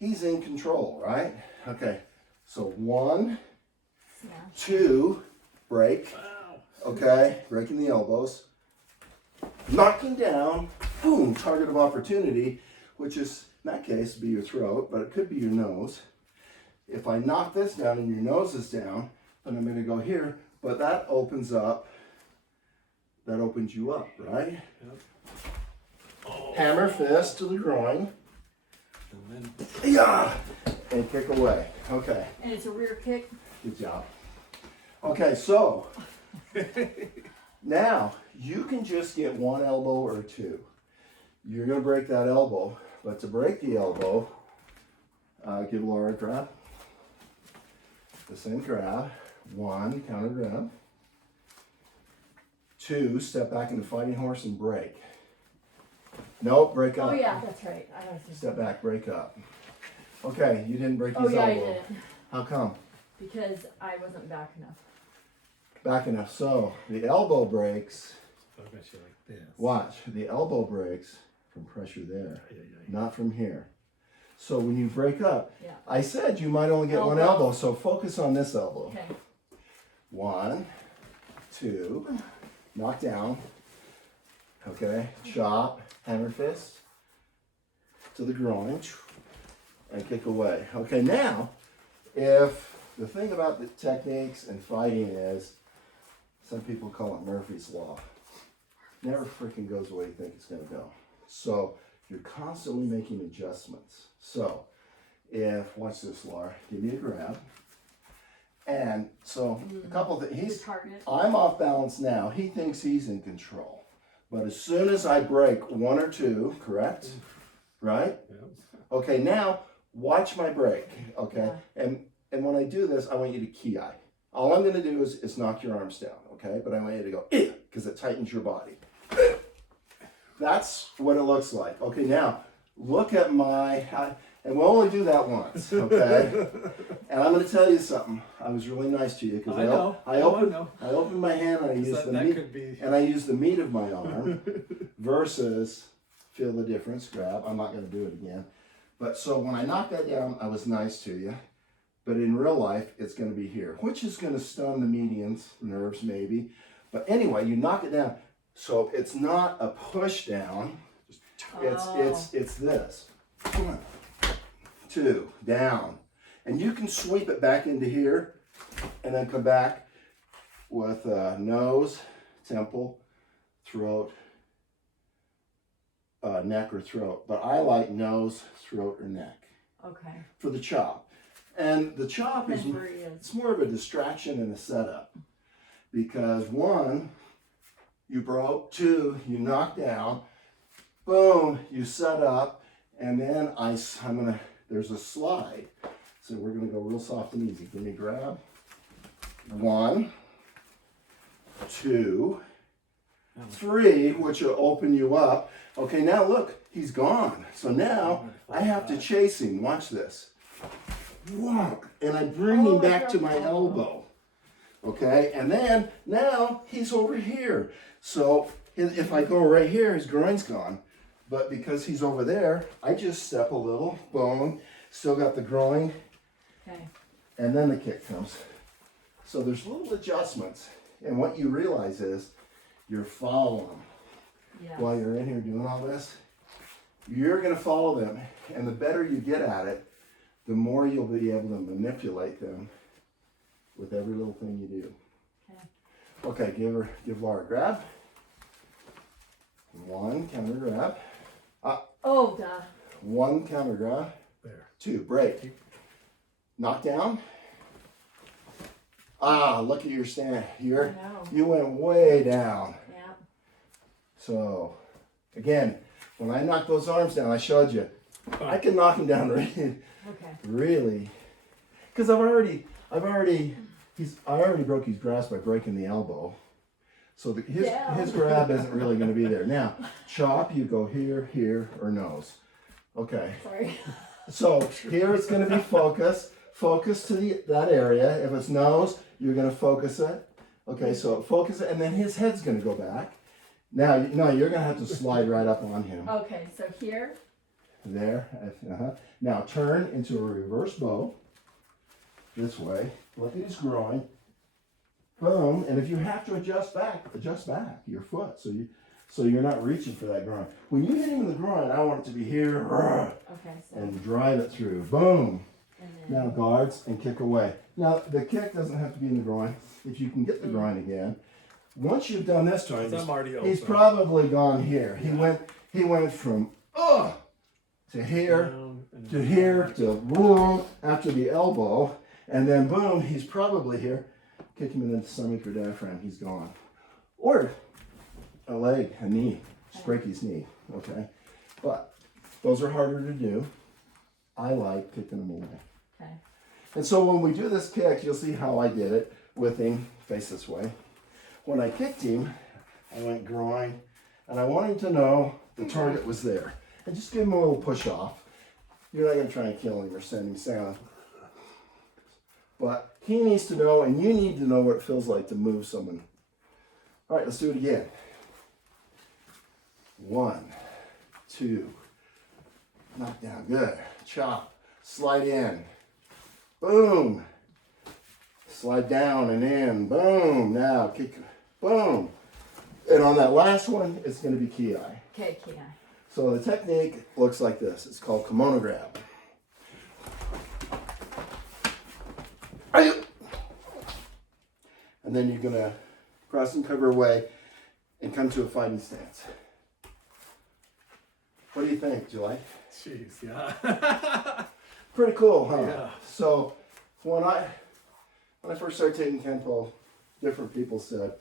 he's in control, right? Okay, so 1, Smash. 2, break. Wow. Okay, breaking the elbows. Knocking down, boom, target of opportunity, which is, in that case, be your throat, but it could be your nose. If I knock this down and your nose is down, then I'm going to go here, but that opens up, that opens you up, right? Yep. Oh. Hammer fist to the groin. And then Yeah, and kick away. Okay, And it's a rear kick. good job. Okay, so now you can just get 1 elbow or 2. You're going to break that elbow, but to break the elbow, give Laura a grab. The same grab. 1, counter grab. 2, step back into fighting horse and break. Nope, break up. Oh yeah, that's right. I was just. Step back, break up. Okay, you didn't break Oh his yeah, I elbow. did it How come? because I wasn't back enough. Back enough. So the elbow breaks. I bet you like this. Watch. The elbow breaks from pressure there, Yeah. not from here. So when you break up, Yeah. I said you might only get 1 Elbow. elbow, so focus on this elbow. Okay. 1, 2, knock down. Okay, chop, hammer fist to the groin, and kick away. Okay, now, if the thing about the techniques and fighting is, some people call it Murphy's Law. Never freaking goes the way you think it's going to go. So you're constantly making adjustments. So if, watch this, Laura, give me a grab. And so a couple of The things. target. I'm off balance now. He thinks he's in control. But as soon as I break 1 or 2, correct? Right? Yep. Okay, now watch my break. Okay? Yeah. And when I do this, I want you to ki. All I'm going to do is knock your arms down, okay? But I want you to go, because it tightens your body. That's what it looks like. Okay, now look at my, and we'll only do that once, okay? And I'm going to tell you something. I was really nice to you because I know. I Oh, I opened, know. I opened my hand and I used That, the that meat, could be. and I used the meat of my arm versus, feel the difference, grab. I'm not going to do it again. But so when I knocked that down, I was nice to you. But in real life, it's going to be here, which is going to stun the medians, nerves maybe. But anyway, you knock it down. So it's not a push down. It's this. 1, 2, down. And you can sweep it back into here and then come back with nose, temple, throat, neck or throat. But I like nose, throat, or neck Okay. for the chop. And the chop is, Depends where he is. it's more of a distraction and a setup. Because 1, you broke, 2, you knock down, boom, you set up, and then I'm gonna, there's a slide. So we're gonna go real soft and easy. Give me a grab. 1, 2, 3, which will open you up. Okay, now look, he's gone. So now I have to chase him. Watch this. Walk, and I bring him back to my elbow. Okay, and then now he's over here. So if I go right here, his groin's gone. But because he's over there, I just step a little, boom, still got the groin, Okay. and then the kick comes. So there's little adjustments. And what you realize is you're following them. Yeah. While you're in here doing all this, you're going to follow them. And the better you get at it, the more you'll be able to manipulate them with every little thing you do. Okay, give Laura a grab. 1, counter grab. Oh, duh. 1, counter grab. There. 2, break. Knock down. Look at your stand. I know. You went way down. Yeah. So, again, when I knock those arms down, I showed you, I can knock him down really, Okay. really, because I already broke his grasp by breaking the elbow. So his grab isn't really going to be there. Now, chop, you go here, here, or nose. Okay. Sorry. So here it's going to be focus to that area. If it's nose, you're going to focus it. Okay, so focus it, and then his head's going to go back. Now, no, you're gonna have to slide right up on him. Okay, so here. There. Now turn into a reverse bow. This way. Look at his groin. Boom. And if you have to adjust back your foot so you're not reaching for that groin. When you hit him in the groin, I want it to be here. Okay, so. And drive it through. Boom. And then, Now guards and kick away. Now the kick doesn't have to be in the groin. If you can get the groin again. Once you've done this to him, I'm already he's open. probably gone here. He went from to here Down and to then here back. to boom after the elbow, and then boom, he's probably here. Kick him in the stomach or diaphragm, he's gone. Or a leg, a knee, just break his knee, okay? But those are harder to do. I like kicking them away. okay. And so when we do this kick, you'll see how I did it with him, face this way. When I kicked him, I went groin, and I want him to know the target was there. And just give him a little push off. You're not going to try and kill him or send him sound. But he needs to know, and you need to know what it feels like to move someone. All right, let's do it again. 1, 2. Knock down, good. Chop, slide in. Boom. Slide down and in. Boom. Now kick. Boom. And on that last one, it's going to be ki. Okay, Ki. So the technique looks like this. It's called Kimono Grab. Ayu! And then you're going to cross and cover away and come to a fighting stance. What do you think, July? Jeez, yeah. Pretty cool, huh? Yeah. So when I first started taking Kenpo, different people said,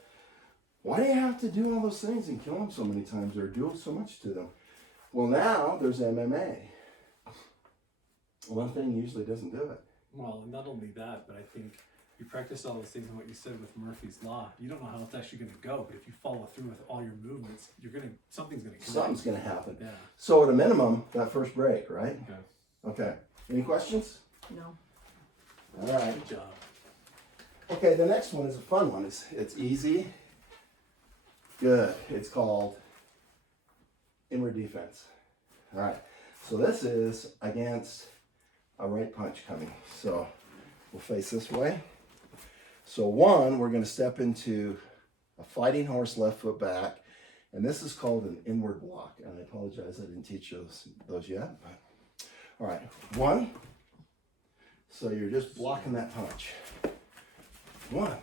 why do you have to do all those things and kill them so many times or do so much to them? Well, now there's MMA. One thing usually doesn't do it. Well, not only that, but I think you practice all those things and what you said with Murphy's Law. You don't know how it's actually going to go, but if you follow through with all your movements, something's going to come. Something's going to happen. Yeah. So at a minimum, that first break, right? Okay. Okay. Any questions? No. All right. Good job. Okay, the next one is a fun one. It's easy. Good. It's called inward defense. All right. So this is against a right punch coming. So we'll face this way. So one, we're going to step into a fighting horse left foot back. And this is called an inward block. And I apologize, I didn't teach those yet. But, all right. 1. So you're just blocking that punch. 1.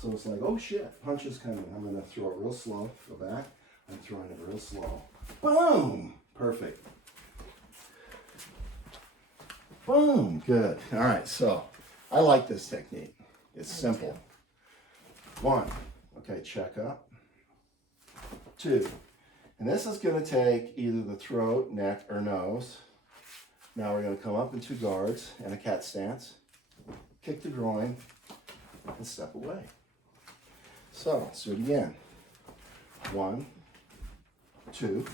So it's like, oh shit, punch is coming. I'm going to throw it real slow. Go back. I'm throwing it real slow. Boom! Perfect. Boom! Good. All right, so I like this technique. It's simple. 1. Okay, check up. 2. And this is going to take either the throat, neck, or nose. Now we're going to come up in 2 guards and a cat stance. Kick the groin and step away. So let's do it again. 1, 2,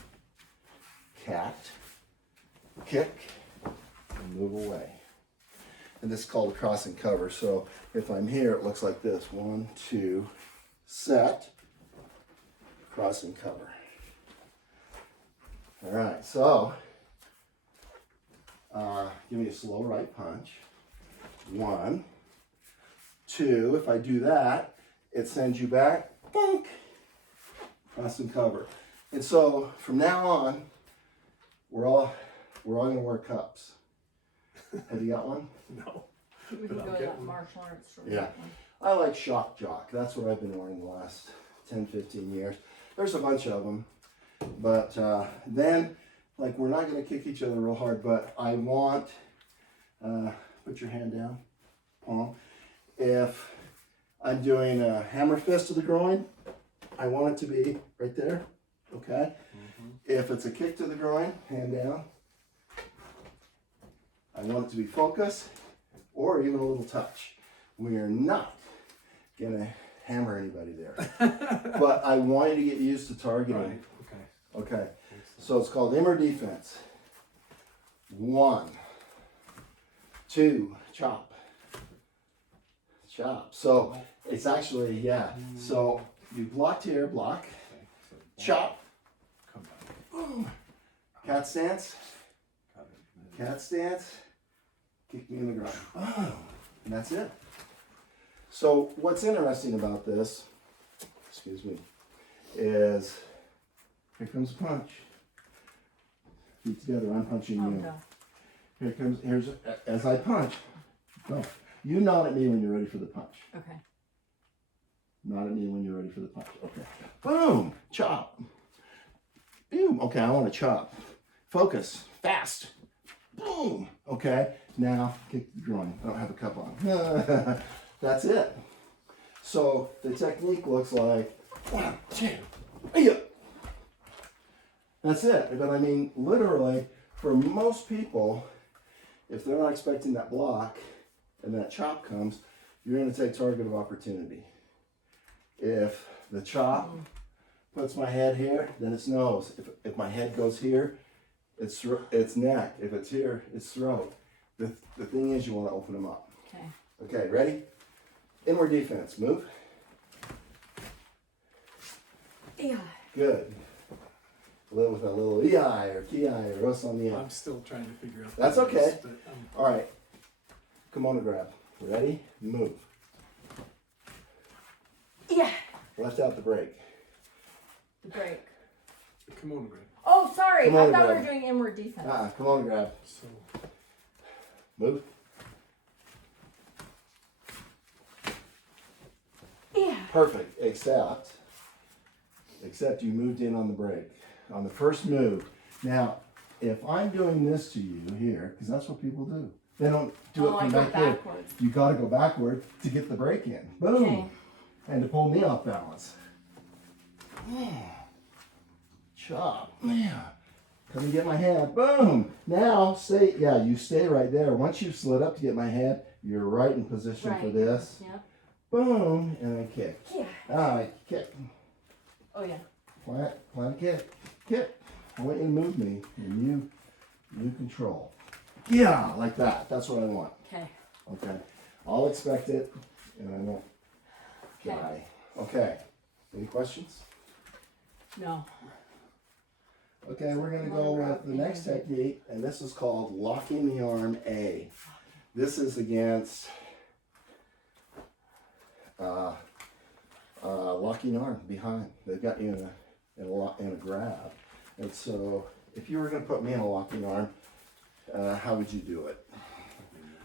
cat, kick, and move away. And this is called a cross and cover. So if I'm here, it looks like this. 1, 2, set, cross and cover. All right, so give me a slow right punch. 1, 2, if I do that, it sends you back, bonk, cross and cover. And so from now on, we're all gonna wear cups. Have you got one? No. We can go to that martial arts from Yeah. that one. I like shock jock. That's what I've been wearing the last 10, 15 years. There's a bunch of them. But then, like, we're not gonna kick each other real hard, but I want, put your hand down, palm. If I'm doing a hammer fist to the groin, I want it to be right there, okay? If it's a kick to the groin, hand down. I want it to be focused or even a little touch. We are not gonna hammer anybody there. But I want you to get used to targeting. Right. Okay. Okay, so it's called inward defense. 1, 2, chop. Chop. So it's actually, yeah. So you blocked here, block. chop, Come back. boom, cat stance, Got it. cat stance, kick me in the groin, boom, and that's it. So what's interesting about this, excuse me, is here comes a punch. Feet together, I'm punching Oh, you. no. Here's, as I punch, go. You nod at me when you're ready for the punch. Okay. Nod at me when you're ready for the punch. Okay. Boom, chop. Boom, okay, I want to chop. Focus, fast. Boom, okay. Now, kick the groin. I don't have a cup on. That's it. So the technique looks like 1, 2, yeah. That's it. But I mean, literally, for most people, if they're not expecting that block and that chop comes, you're going to take target of opportunity. If the chop puts my head here, then it's nose. If my head goes here, it's neck. If it's here, it's throat. The thing is, you want to open them up. Okay. Okay, ready? Inward defense. Move. Yeah. Good. With a little EI or KI or Ross on the end. I'm still trying to figure out. That's what it okay. is, but, All right. Kimono grab. Ready? Move. Yeah. Left out the break. The break. Kimono Grab. Oh, sorry. Kimono I thought we grab. were doing inward defense. Kimono grab. So Move. Yeah. Perfect. Except you moved in on the break. On the first move. Now, if I'm doing this to you here, because that's what people do. They don't do Oh, it I from go back here. backwards. You got to go backward to get the break in. Boom. Okay. And to pull me off balance. Chop. Yeah. Come and get my hand. Boom. Now stay. Yeah, you stay right there. Once you've slid up to get my hand, you're right in position for Right. this. Yeah. Boom. And then kick. Yeah. I kick. Oh, yeah. Plant kick. Kick. I want you to move me. And you control. Yeah, like that. That's what I want. Okay. Okay. I'll expect it. And I won't Okay. die. Okay. Any questions? No. Okay, we're going to go with the next technique, and this is called locking the arm A. This is against locking arm behind. They've got you in a grab. And so if you were going to put me in a locking arm, how would you do it?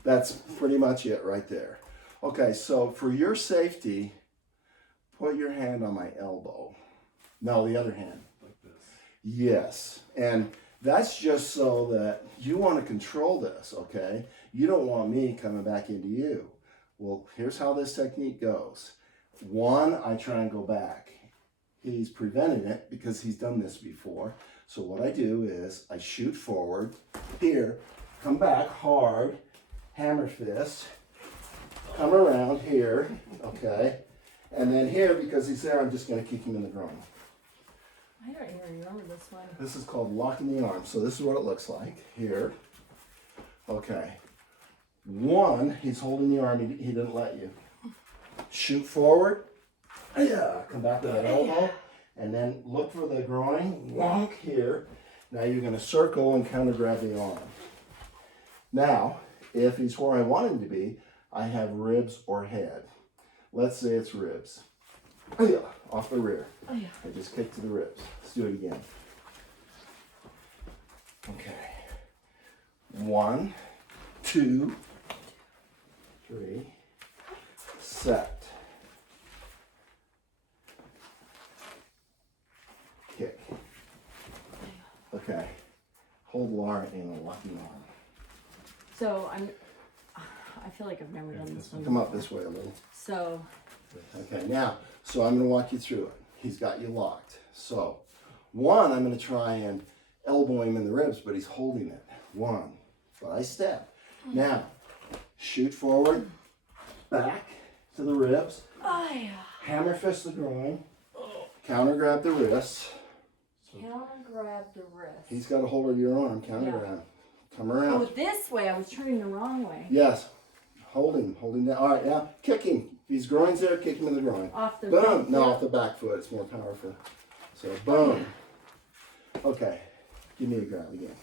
That's pretty much it right there. Okay, so for your safety, put your hand on my elbow. No, the other hand. like this. Yes, and that's just so that you want to control this, okay? You don't want me coming back into you. Well, here's how this technique goes. 1, I try and go back. He's preventing it because he's done this before. So what I do is I shoot forward, here, come back hard, hammer fist, come around here, okay? And then here, because he's there, I'm just going to kick him in the groin. I don't even remember this one. This is called locking the arm. So this is what it looks like here. Okay. 1, he's holding the arm. He didn't let you. Shoot forward. Yeah. Come back to that elbow. And then look for the groin. Wonk here. Now you're going to circle and counter grab the arm. Now, if he's where I want him to be, I have ribs or head. Let's say it's ribs. Yeah. Off the rear. Oh, yeah. I just kick to the ribs. Let's do it again. Okay. 1, 2, 3. Set. Kick. Okay. Hold Laura in a locking arm. So I feel like I've never done this one. Come up before. this way a little. So, Okay, now, so I'm going to walk you through it. He's got you locked. So, 1, I'm going to try and elbow him in the ribs, but he's holding it. 1, but I step. Now, shoot forward, back to the ribs, oh yeah. hammer fist the groin, counter grab the wrists. Counter grab the wrist. He's got a hold of your arm, counter grab. Come around. Oh, this way. I was turning the wrong way. Yes, holding that. All right, now, kick him. If his groin's there, kick him in the groin. Off the Boom. front No, foot? off the back foot. It's more powerful. So boom. Okay, give me a grab again.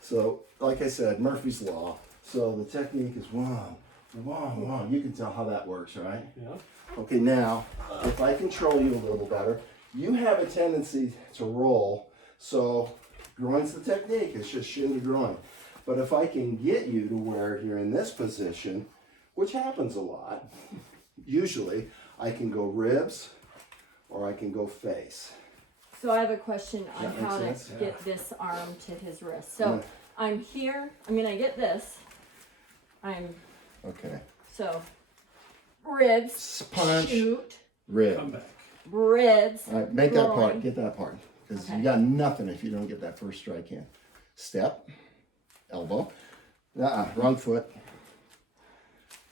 So, like I said, Murphy's Law. So the technique is one. You can tell how that works, right? Yeah. Okay, now, if I control you a little better, you have a tendency to roll. So groin's the technique, it's just shin to groin. But if I can get you to where you're in this position, which happens a lot, usually I can go ribs or I can go face. So I have a question on That makes how to sense? get this arm to his wrist. So I'm here, I'm gonna get this. Okay. So ribs, Punch, shoot, rib. Come back. ribs. All right, make that groin. part, get that part. Because Okay. you got nothing if you don't get that first strike in. Step, elbow, wrong foot,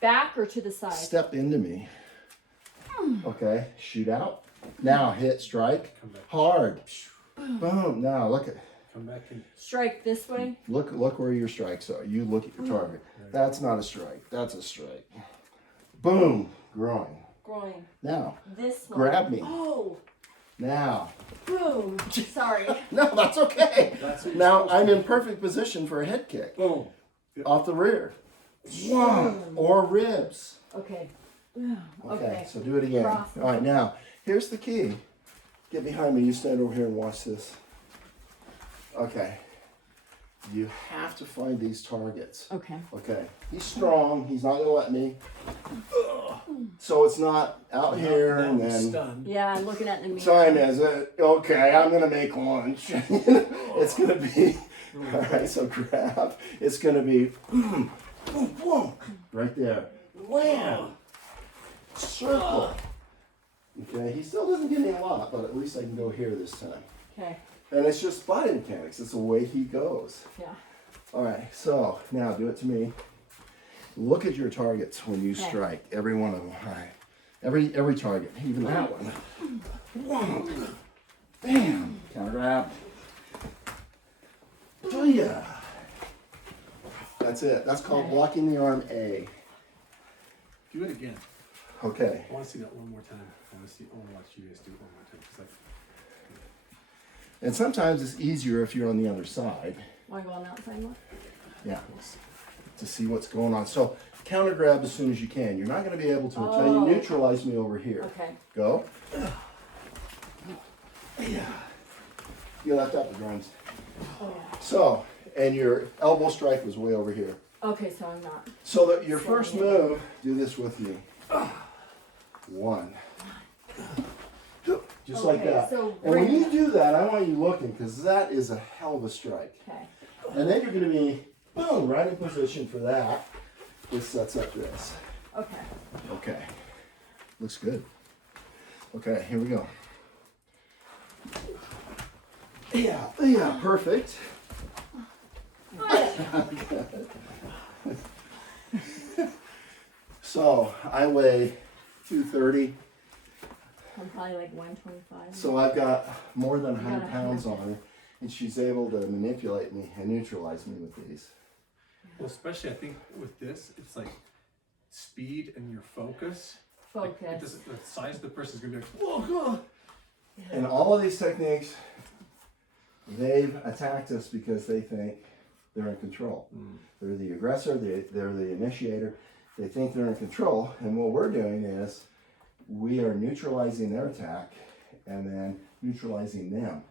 Back or to the side? step into me. Okay, shoot out. Now hit, strike, Come back. hard. Boom, now look at, Come back and Strike this way. look where your strikes are. You look at your target. That's not a strike, that's a strike. Boom, groin. Groin. Now, This one. grab me. Oh, Now. boom. Sorry. No, that's okay. That's what you're Now supposed to I'm do. in perfect position for a head kick. Boom. Off the rear. One. Or ribs. Okay. Okay, Okay. so do it again. Cross. All right, now, here's the key. Get behind me. You stand over here and watch this. Okay. You have to find these targets. Okay. Okay. He's strong. He's not going to let me. So it's not out here Now and I'm then stunned. Yeah, I'm looking at the mirror. time is it? Okay, I'm going to make lunch. It's going to be, all right, so grab. It's going to be, boom, boom, right there. Wham! Circle. Okay, he still doesn't give me a lot, but at least I can go here this time. Okay. And it's just body mechanics. It's the way he goes. Yeah. All right, so now do it to me. Look at your targets when you Okay. strike. Every one of them. All right. Every target, even that one. One. Bam. Counter grab. Booyah. That's it. That's called blocking the arm A. Do it again. Okay. I want to see that one more time. I want to watch you guys do it one more time. 'Cause And sometimes it's easier if you're on the other side. Want to go on the outside one? Yeah. To see what's going on. So counter grab as soon as you can. You're not going to be able to until you Oh. neutralize me over here. Okay. Go. Yeah. You left out the drums. Oh, yeah. So, and your elbow strike was way over here. Okay, so I'm not. So that your Slowing first it. move, do this with me. One. Just like Okay, that. so And when bring- you do that, I want you looking because that is a hell of a strike. Okay. And then you're going to be, boom, right in position for that. This sets up this. Okay. Okay. Looks good. Okay, here we go. Yeah, perfect. So I weigh 230. I'm probably like 125. So I've got more than 100 got pounds 100. on her, and she's able to manipulate me and neutralize me with these. well, especially I think with this, it's like speed and your focus. Like, it Focus. doesn't, the size of the person is gonna be like, whoa, And all of these techniques, they've attacked us because they think they're in control. They're the aggressor, they're the initiator. They think they're in control, and what we're doing is we are neutralizing their attack and then neutralizing them.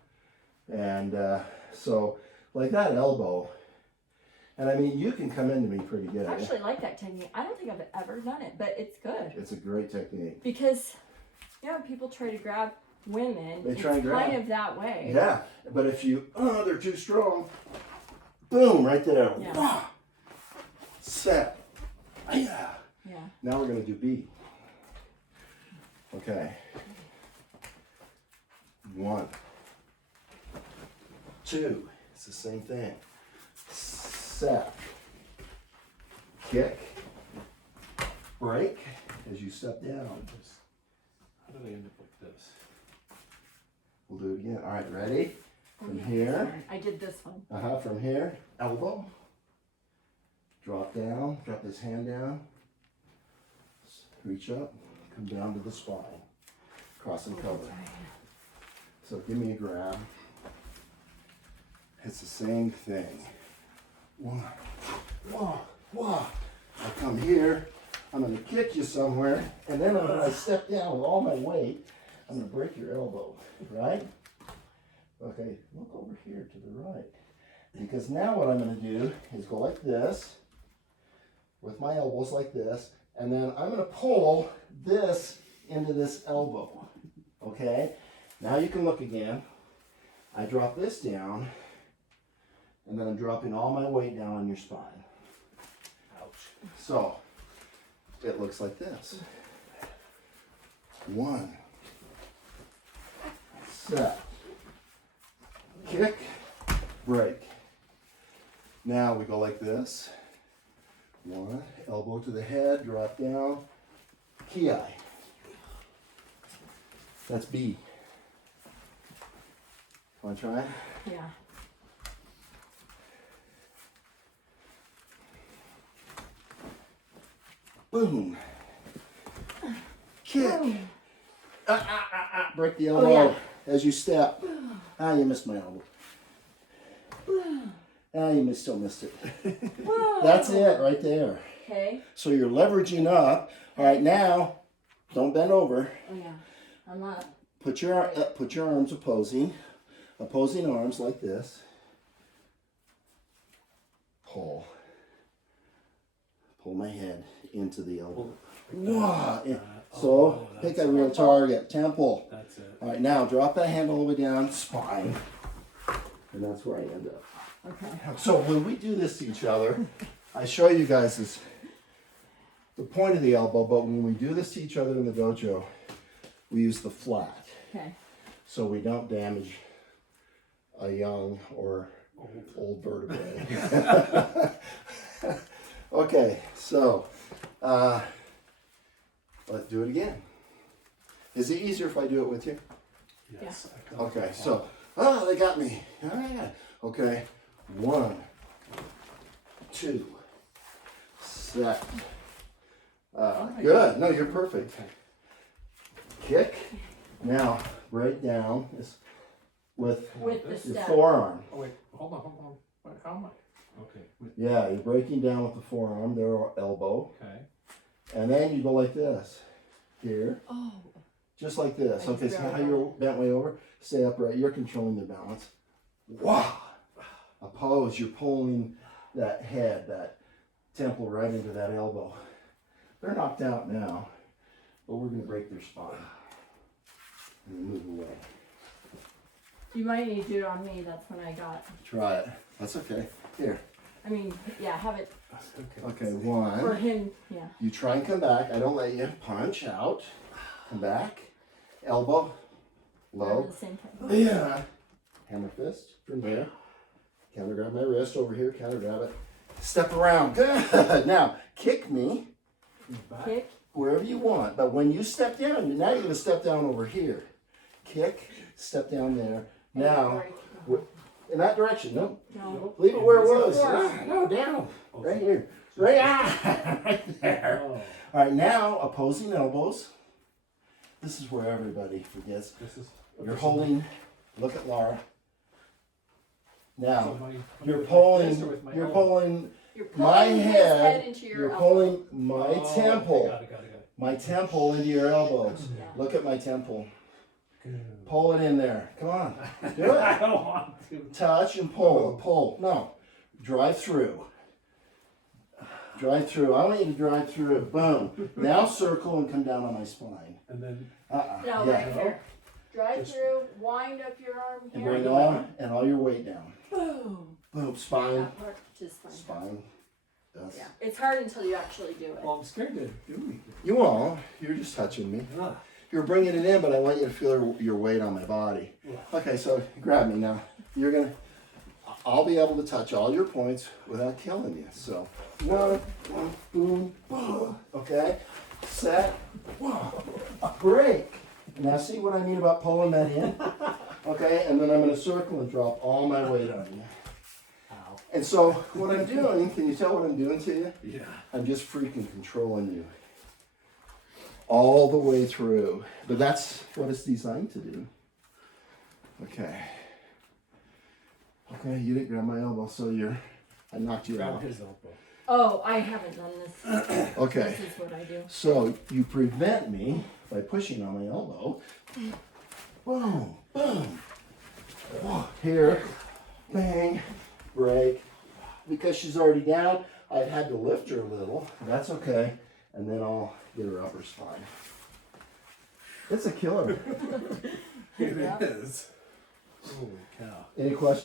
And so, like that elbow, and I mean, you can come into me pretty good. I actually like that technique. I don't think I've ever done it, but it's good. It's a great technique. Because, yeah, people try to grab women. They try and it's grab. kind of that way. Yeah, but if you, they're too strong, boom, right there. Yeah. Wah! Set. Yeah. Yeah. Now we're going to do B. Okay. 1, 2. It's the same thing. Set. Kick. Break as you step down. how did I end up like this? We'll do it again. All right, ready? From here. Sorry, I did this one. From here. Elbow. Drop down. Drop this hand down. Reach up. Come down to the spine. Cross and cover. So give me a grab. It's the same thing. One, whoa, whoa. I come here, I'm gonna kick you somewhere, and then when I step down with all my weight, I'm gonna break your elbow, right? Okay, look over here to the right. Because now what I'm gonna do is go like this, with my elbows like this, and then I'm gonna pull this into this elbow, okay? Now you can look again. I drop this down, and then I'm dropping all my weight down on your spine. Ouch. So, it looks like this. One. Set. Kick. Break. Now we go like this. One. Elbow to the head. Drop down. Ki. That's B. Want to try? Yeah. Boom. Kick. Boom. Break the elbow as you step. You missed my elbow. You still missed it. That's it right there. Okay. So you're leveraging up. All right, now, don't bend over. Oh yeah. I'm not. Put your arms opposing arms like this. Pull my head into the elbow. Wow. So pick a real target, temple. That's it. All right, now drop that hand all the way down, spine, and that's where I end up. Okay. So when we do this to each other, I show you guys this, the point of the elbow, but when we do this to each other in the dojo, we use the flat. Okay. So we don't damage a young or old vertebrae. Okay, so let's do it again. Is it easier if I do it with you? Yes. Yeah. Okay, so, they got me. All right. Okay, 1, 2, set. Good. No, you're perfect. Kick. Now, right down with With the your step. forearm. Oh wait, hold on. Wait, how am I? Okay. Yeah, you're breaking down with the forearm, their elbow. Okay. And then you go like this. Here. Oh. Just like this. I Okay, so forgot how you're bent way over, stay upright. You're controlling the balance. Wow. Oppose, you're pulling that head, that temple right into that elbow. They're knocked out now, but we're going to break their spine and move away. You might need to do it on me. That's when I got. Try it. That's okay. Here. I mean, yeah, have it Okay, for 1. him. Yeah. You try and come back. I don't let you. Punch out. Come back. Elbow. They're Low. the same time. Yeah. Hammer fist from there. Counter grab my wrist over here. Counter grab it. Step around. Good. Now, kick me Kick. wherever you want. But when you step down, now you're going to step down over here. Kick. Step down there. Now, in that direction. No. No. Leave it where it was. Forward. No, down. Right here. Right, right there. Oh, All right, now opposing elbows. This is where everybody forgets. this is. You're holding. Look at Laura. Now So my- you're with my fist pulling. or with my You're elbow? pulling You're my pulling his head. into your You're elbow. pulling my Oh, temple. Got it. My temple into your elbows. Yeah. Look at my temple. Good. Pull it in there. Come on. Do it. I don't want to. Touch and pull. Pull. No. Drive through. Drive through. I want you to drive through it. Boom. Now circle and come down on my spine. And then No, Yeah. right here. Drive through, wind up your arm And here. bring all your weight down. Boom. Boom. Spine. That part, just fine. Spine. Yes. Yeah. It's hard until you actually do it. well, I'm scared to do anything. You won't. You're just touching me. Ugh. You're bringing it in, but I want you to feel your weight on my body. Yeah. Okay, so grab me now. I'll be able to touch all your points without killing you. So, one, boom, boom. Okay, set, break. Now see what I mean about pulling that in? Okay, and then I'm gonna circle and drop all my weight on you. Ow. And so what I'm doing, can you tell what I'm doing to you? Yeah. I'm just freaking controlling you. All the way through. But that's what it's designed to do. Okay. Okay, you didn't grab my elbow, so I knocked you Grab out. his elbow. Oh, I haven't done this. Okay. This is what I do. So you prevent me by pushing on my elbow. Boom, boom. Oh, here, bang, break. Because she's already down, I've had to lift her a little. That's okay. And then I'll get her upper spine. It's a killer. It is. Holy cow. Any questions?